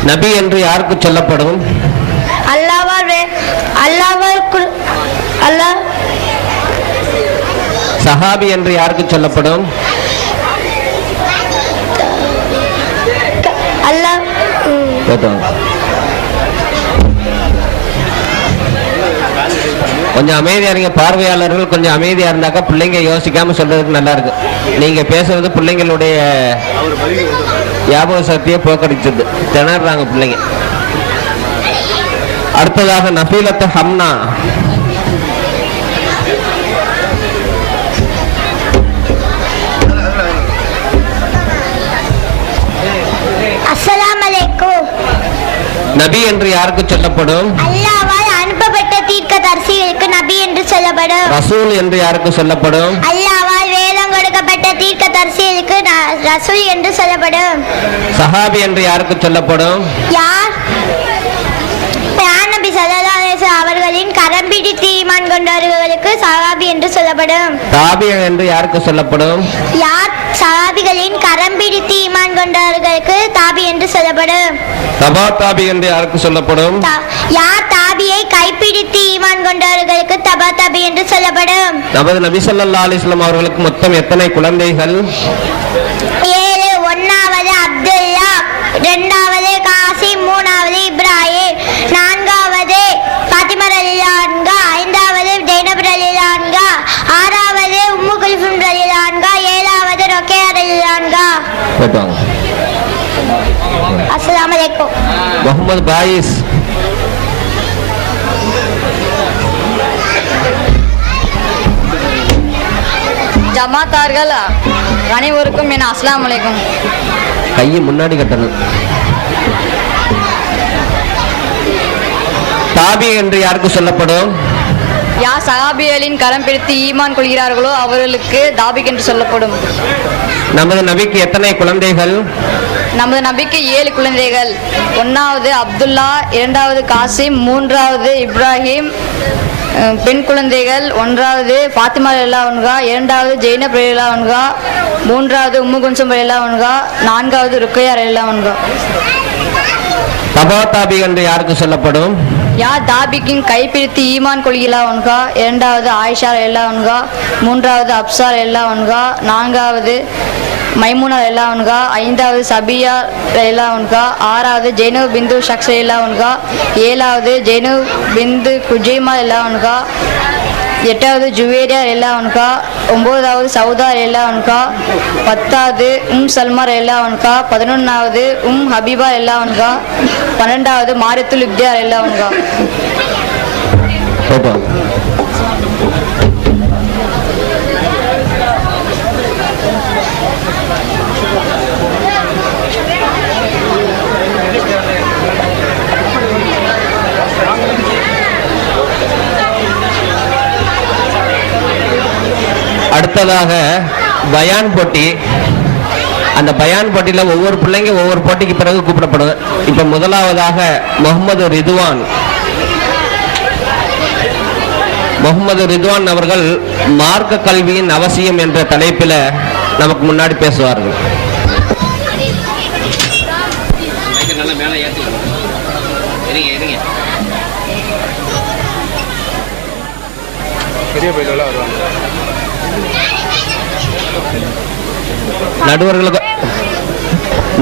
நபி என்று யாருக்கு சொல்லப்படும்? சஹாபி என்று யாருக்கு சொல்லப்படும்? கொஞ்சம் அமைதியா இருங்க. பார்வையாளர்கள் கொஞ்சம் அமைதியா இருந்தாக்கா பிள்ளைங்க யோசிக்காம சொல்றதுக்கு நல்லா இருக்கு. நீங்க பேசுறது பிள்ளைங்களுடைய ஞாபக சக்தியை போக்கடிச்சது. திணறாங்க பிள்ளைங்க. அடுத்ததாக நஃபீலத்து ஹம்னா. அஸ்ஸலாமு அலைக்கும். நபி என்று யாருக்கு சொல்லப்படும்? அல்லாஹ்வால் அனுப்பப்பட்ட தீர்க்கதரிசிகளுக்கு நபி என்று சொல்லப்படும். ரசூல் என்று யாருக்கு சொல்லப்படும்? அல்லாஹ்வால் வேதம் கொடுக்கப்பட்ட தீர்க்கதரிசிகளுக்கு ரசூல் என்று சொல்லப்படும். சஹாபி என்று யாருக்கு சொல்லப்படும்? யார் நபி ஸல்லல்லாஹு அலைஹி வஸல்லம் அவர்களின் கரம் பிடித்து ஈமான் கொண்டவர்களுக்கு சஹாபி என்று சொல்லப்படும். தாபிஈ என்று யாருக்கு சொல்லப்படும்? யார் சஹாபிகளின் கரம் பிடித்து ஈமான் கொண்டவர்களுக்கு தாபி என்று சொல்லப்படும். தபா தாபி என்று யாருக்கு சொல்லப்படும்? யார் தாபியை கைப்பிடித்து ஈமான் கொண்டவர்களுக்கு தபா தாபி என்று சொல்லப்படும். நமது நபி ஸல்லல்லாஹு அலைஹி வஸல்லம் அவர்களுக்கு மொத்தம் எத்தனை குழந்தைகள்? 7. 1வது அப்துல்லா, 2வது காசிம், 3வது இப்ராஹிம், 4வது பாத்திமா ரலியல்லாஹு அன்ஹா, 5வது ஜைனப் ரலியல்லாஹு அன்ஹா, 6வது உம்மு குல்சும் போயிட்டு வாங்க. அஸ்ஸலாமு அலைக்கும். முகமது பாயிஸ். ஜமாத்தார்கள் அனைவருக்கும் என் அஸ்ஸலாமு அலைக்கும். கையை முன்னாடி கட்டணும். தாபி என்று யாருக்கு சொல்லப்படும்? யார் சஹாபிகளின் கரம் பிடித்து ஈமான் கொள்கிறார்களோ அவர்களுக்கு தாபிக் என்று சொல்லப்படும். நமது நபிக்கு எத்தனை குழந்தைகள்? நமது நபிக்கு 7 குழந்தைகள். 1வது அப்துல்லா, 2வது காசிம், 3வது இப்ராஹிம். பெண் குழந்தைகள் 1வது ஃபாத்திமா ரலியல்லாஹு அன்ஹா, 2வது ஜெய்னப் ரலியல்லாஹு அன்ஹா, 3வது உம்மு குல்சும் ரலியல்லாஹு அன்ஹா, 4வது ருக்கையா ரலியல்லாஹு அன்ஹா. தபா தாபி என்று யாருக்கு சொல்லப்படும்? யார் தாபிக்கின் கைப்பிடித்து ஈமான் கொள்கிறார் அன்ஹா, 2வது ஆயிஷா ரலியல்லாஹு அன்ஹா, 3வது அப்சா ரலியல்லாஹு அன்ஹா, 4வது மைமுனா ரலியல்லாஹு அன்ஹா, 5வது சபியா ரலியல்லாஹு அன்ஹா, 6வது ஜெய்னப் பிந்து ஷக்ஸ் ரலியல்லாஹு அன்ஹா, 7வது ஜெய்னப் பிந்து குஜைமா ரலியல்லாஹு அன்ஹா, 8வது ஜுவேரியா ரலியல்லாஹு அன்ஹா, 9வது சௌதா ரலியல்லாஹு அன்ஹா, 10வது சல்மா ரலியல்லாஹு அன்ஹா, 11வது ஹபீபா ரலியல்லாஹு அன்ஹா, 12வது மாரித்துல் இப்தியா ரலியல்லாஹு அன்ஹா. அடுத்ததாக பயான் போட்டி. அந்த பயான் போட்டியில ஒவ்வொரு பிள்ளைங்க ஒவ்வொரு போட்டிக்கு பிறகு கூப்பிடப்படும். இப்ப முதலாவதாக முகமது ரிதுவான் அவர்கள் மார்க்க கல்வியின் அவசியம் என்ற தலைப்பில் நமக்கு முன்னாடி பேசுவார்கள்.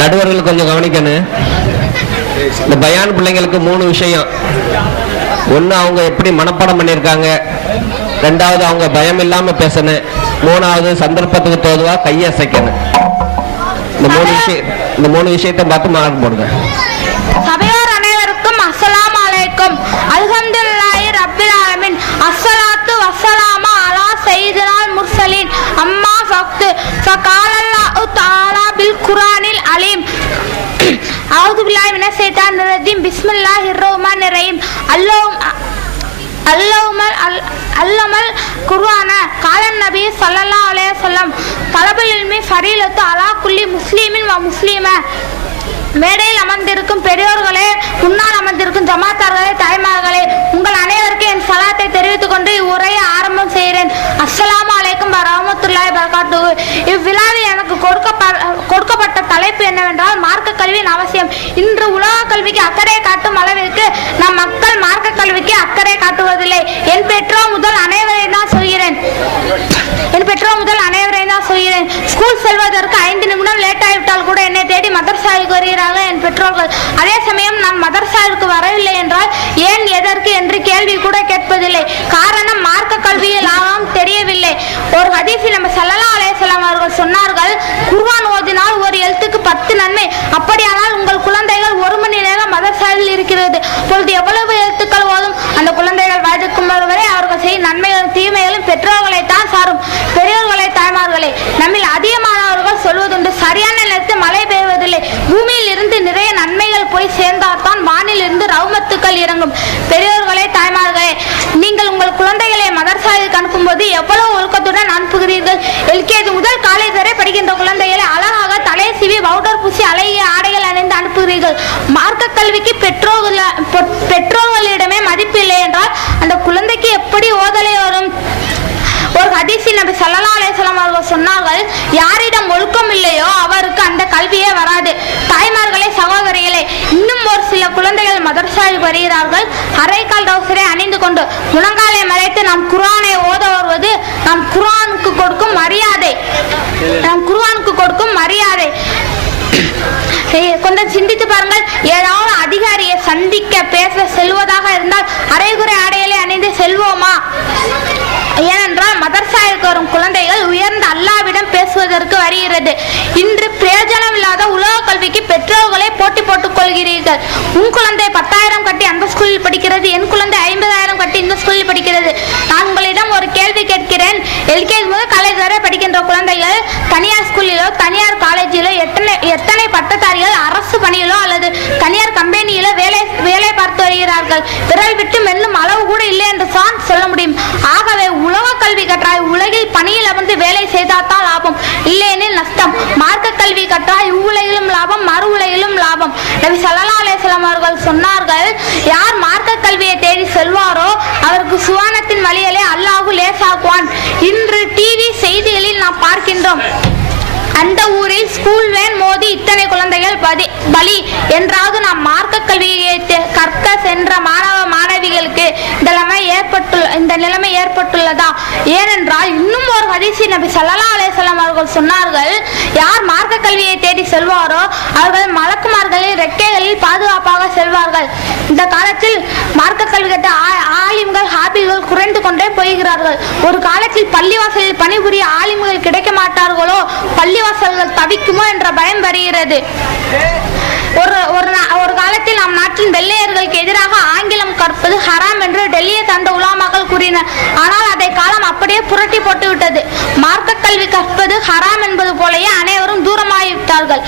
நடுவர்கள் கொஞ்சம் கவனிக்கணும். இந்த பயான் பிள்ளைங்களுக்கு 3 விஷயம். ஒன்று, அவங்க எப்படி மனப்பாடம் பண்ணியிருக்காங்க. 2வது, அவங்க பயம் இல்லாம பேசணும். 3வது, சந்தர்ப்பத்துக்கு தோதுவா கையை அசைக்கணும். இந்த மூணு விஷயத்தை பார்த்து மார்க் போடுங்க. சபையோர் அனைவருக்கும் அஸ்ஸலாமு அலைக்கும். அல்ஹம்துலில்லாஹி ரப்பில் ஆலமீன். அஸ்ஸலாத்து வஸ்ஸலாமு அலா சய்யிதினால் முர்சலீன். அம்மா ஃபக்து ஃபகாலல்லாஹு தஆலா பில் குர்ஆனில் அலீம். அஊது பில்லாஹி மினஷ் ஷைத்தானிர் ரஜீம். பிஸ்மில்லாஹிர் ரஹ்மானிர் ரஹீம். அல்லமல் குர்ஆன காலன் நபி ஸல்லல்லாஹு அலைஹி வஸல்லம் தலபுல் இல்மி ஃபரீலத்து அலா குல்லி முஸ்லிமின் வ முஸ்லிம. மேடையில் அமர்ந்திருக்கும் பெரியோர்களே, முன்னால் அமர்ந்திருக்கும் ஜமாத்தார்களே, தாய்மார்களே, உங்கள் அனைவருக்கும் என் சலாத்தை தெரிவித்துக் கொண்டு இவ்வுரையை ஆரம்பம் செய்கிறேன். அஸ்ஸலாமு அலைக்கும் வரஹ்மத்துல்லாஹி வபரகாத்துஹு. இவ்விழாவில் எனக்கு கொடுக்கப்பட்ட தலைப்பு என்னவென்றால் மார்க்க கல்வியின் அவசியம். இன்று உலக கல்விக்கு அக்கறை காட்டும் அளவிற்கு நம் மக்கள் மார்க்க கல்விக்கு அக்கறை காட்டுவதில்லை. என் பெற்றோர் முதல் அனைவரையும் தான் சொல்கிறேன். ஸ்கூல் செல்வதற்கு 5 நிமிடம் லேட் ஆகிவிட்டால் கூட என்னை தேடி மதரசாவுக்கு வருகிறார்கள் என் பெற்றோர்கள். அதே சமயம் நான் மதரசாவுக்கு வரவில்லை என்றால் ஏன், எதற்கு என்று கேள்வி கூட கேட்பதில்லை. காரணம், மார்க்க கல்வியில் லாபம் தெரியவில்லை. ஒரு ஹதீஸில் நம்ம ஸல்லல்லாஹு அலைஹி வஸல்லம் அவர்கள் சொன்னார்கள், குர்ஆன் ஓதினால் ஒரு எழுத்துக்கு 10 நன்மை. அப்படியானால் உங்கள் குழந்தைகள் 1 மணி நேரம் மதரசாவில் இருக்கிறது பொழுது எவ்வளவு எழுத்துக்கள் ஓதும்? அந்த குழந்தைகள் வயதுக்கு வரை அவர்கள் செய்யும் நன்மைகளும் தீமைகளும் பெற்றோர்களை தான் சாரும். பெரியோர்களை, தாய்மார்களே, நம்மில் அதிகமானவர்கள் சொல்வதுண்டு, சரியான நேரத்தில் மழை பெய்வதில்லை. பூமியில் இருந்து நிறைய நன்மைகள் போய் சேர்ந்தால்தான் வானில் இருந்து ரவுமத்துக்கள் இறங்கும். பெரியோர்களே, தாய்மார்களே, நீங்கள் உங்கள் குழந்தைகளை மதரசாவிற்கு அனுப்பும்போது எவ்வளவு ஒழுக்கத்துடன் அனுப்புகிறீர்கள்? LKG முதல் காலேஜ் வரை படிக்கின்ற குழந்தைகளை அழகாக தலை சீவி பவுடர் பூசி அழகிய ஆடைகள் அணிந்து அனுப்புகிறீர்கள். மார்க்க கல்விக்கு பெற்றோர்களிடமே மதிப்பில்லை என்றால் அந்த குழந்தைக்கு எப்படி ஓதலை வரும்? ஒரு ஹதீஸில் நபி ஸல்லல்லாஹு அலைஹி வஸல்லம் அவர்கள் சொன்னார்கள், யாரிடம் ஒழுக்கம் இல்லையோ அவருக்கு அந்த கல்வியே வராது. தாய்மார்களே, சகோதரிகளே, இன்னும் ஒரு சில குழந்தைகள் மதரசாவில் வருகிறார்கள். அரைக்கால் டவுசரை அணிந்து கொண்டு முழங்காலை மறைத்து நாம் குர்ஆனை ஓத வருவது நாம் குர்ஆனுக்கு கொடுக்கும் மரியாதை. கொஞ்சம் சிந்தித்து பாருங்கள். ஏதாவது அதிகாரியை சந்திக்க பேச செல்வதாக இருந்தால் அரைகுறை ஆடைகளை அணிந்து செல்வோமா? ஏனென்றால் மதர்சாவிற்கு வரும் குழந்தைகள் உயர்ந்த அல்லாவிடம் பேசுவதற்கு வருகிறது. இன்று பிரயோஜனம் இல்லாத உலக கல்விக்கு பெற்றோர்களை போட்டி போட்டுக் கொள்கிறீர்கள். உன் குழந்தை 10,000 கட்டி அந்த ஸ்கூலில் படிக்கிறது, என் குழந்தை 50,000 கட்டி இந்த ஸ்கூலில் படிக்கிறது. நான் உங்களிடம் ஒரு கேள்வி கேட்கிறேன். எல்கேஜி முதல் காலேஜ் வரை படிக்கின்ற குழந்தைகள் தனியார் ஸ்கூலிலோ தனியார் காலேஜிலோ எத்தனை பட்டதாரிகள் அரசு பணியிலோ அல்லது தனியார் கம்பெனியிலோ வேலை பார்த்து வருகிறார்கள்? விரல் விட்டு மெல்லும் அளவு கூட இல்லை என்று தான் சொல்ல முடியும். ஆகவே உலக கல்வி கற்றாய் உலகில் பணியில் அமர்ந்து வேலை செய்தால்தான் லாபம், இல்லையெனில் நஷ்டம். மார்க்க கல்வி கற்றாய் இவ்வுலகிலும் லாபம் மறு உலகிலும் லாபம். நபி ஸல்லல்லாஹு அலைஹி வஸல்லம் அவர்கள் சொன்னார்கள், யார் மார்க்க கல்வியை தேடி செல்வாரோ அவருக்கு சுவானத்தின் வழியிலே அல்லாஹ் லேசாக்குவான். இன்று டிவி செய்திகளில் நாம் பார்க்கின்றோம், அந்த ஊரில் ஸ்கூல் வேன் மோதி இத்தனை குழந்தைகள் பலி என்றாவது நாம் மார்க்க கல்வியை கற்க சென்ற மாணவ மாணவிகளுக்கு இந்த நிலைமை ஏற்பட்டுள்ளதா? ஏனென்றால் இன்னும் ஒரு ஹதீஸில் நபி ஸல்லல்லாஹு அலைஹி வஸல்லம் அவர்கள் சொன்னார்கள், யார் மார்க்க கல்வியை தேடி செல்வாரோ அவர்கள் மலக்குமார்களின் ரெக்கைகளில் பாதுகாப்பாக செல்வார்கள். இந்த காலத்தில் மார்க்க கல்வி கற்ற ஆலிம்கள் ஹாபிகள் குறைந்து கொண்டே போகிறார்கள். ஒரு காலத்தில் பள்ளிவாசலில் பணிபுரிய ஆலிம்கள் கிடைக்க மாட்டார்களோ, பள்ளிவாசல்கள் தவிக்குமோ என்ற பயம் வருகிறது. ஒரு காலத்தில் நம் நாட்டின் வெள்ளையர்களுக்கு எதிராக ஆங்கிலம் கற்பது ஹராம் என்று டெல்லியை தந்த உலாமாக்கள் கூறினர். ஆனால் அதை காலம் அப்படியே புரட்டி போட்டு விட்டது. மார்க்க கல்வி கற்பது ஹராம் என்பது போலயே அனைவரும் தூரமாகிவிட்டார்கள்.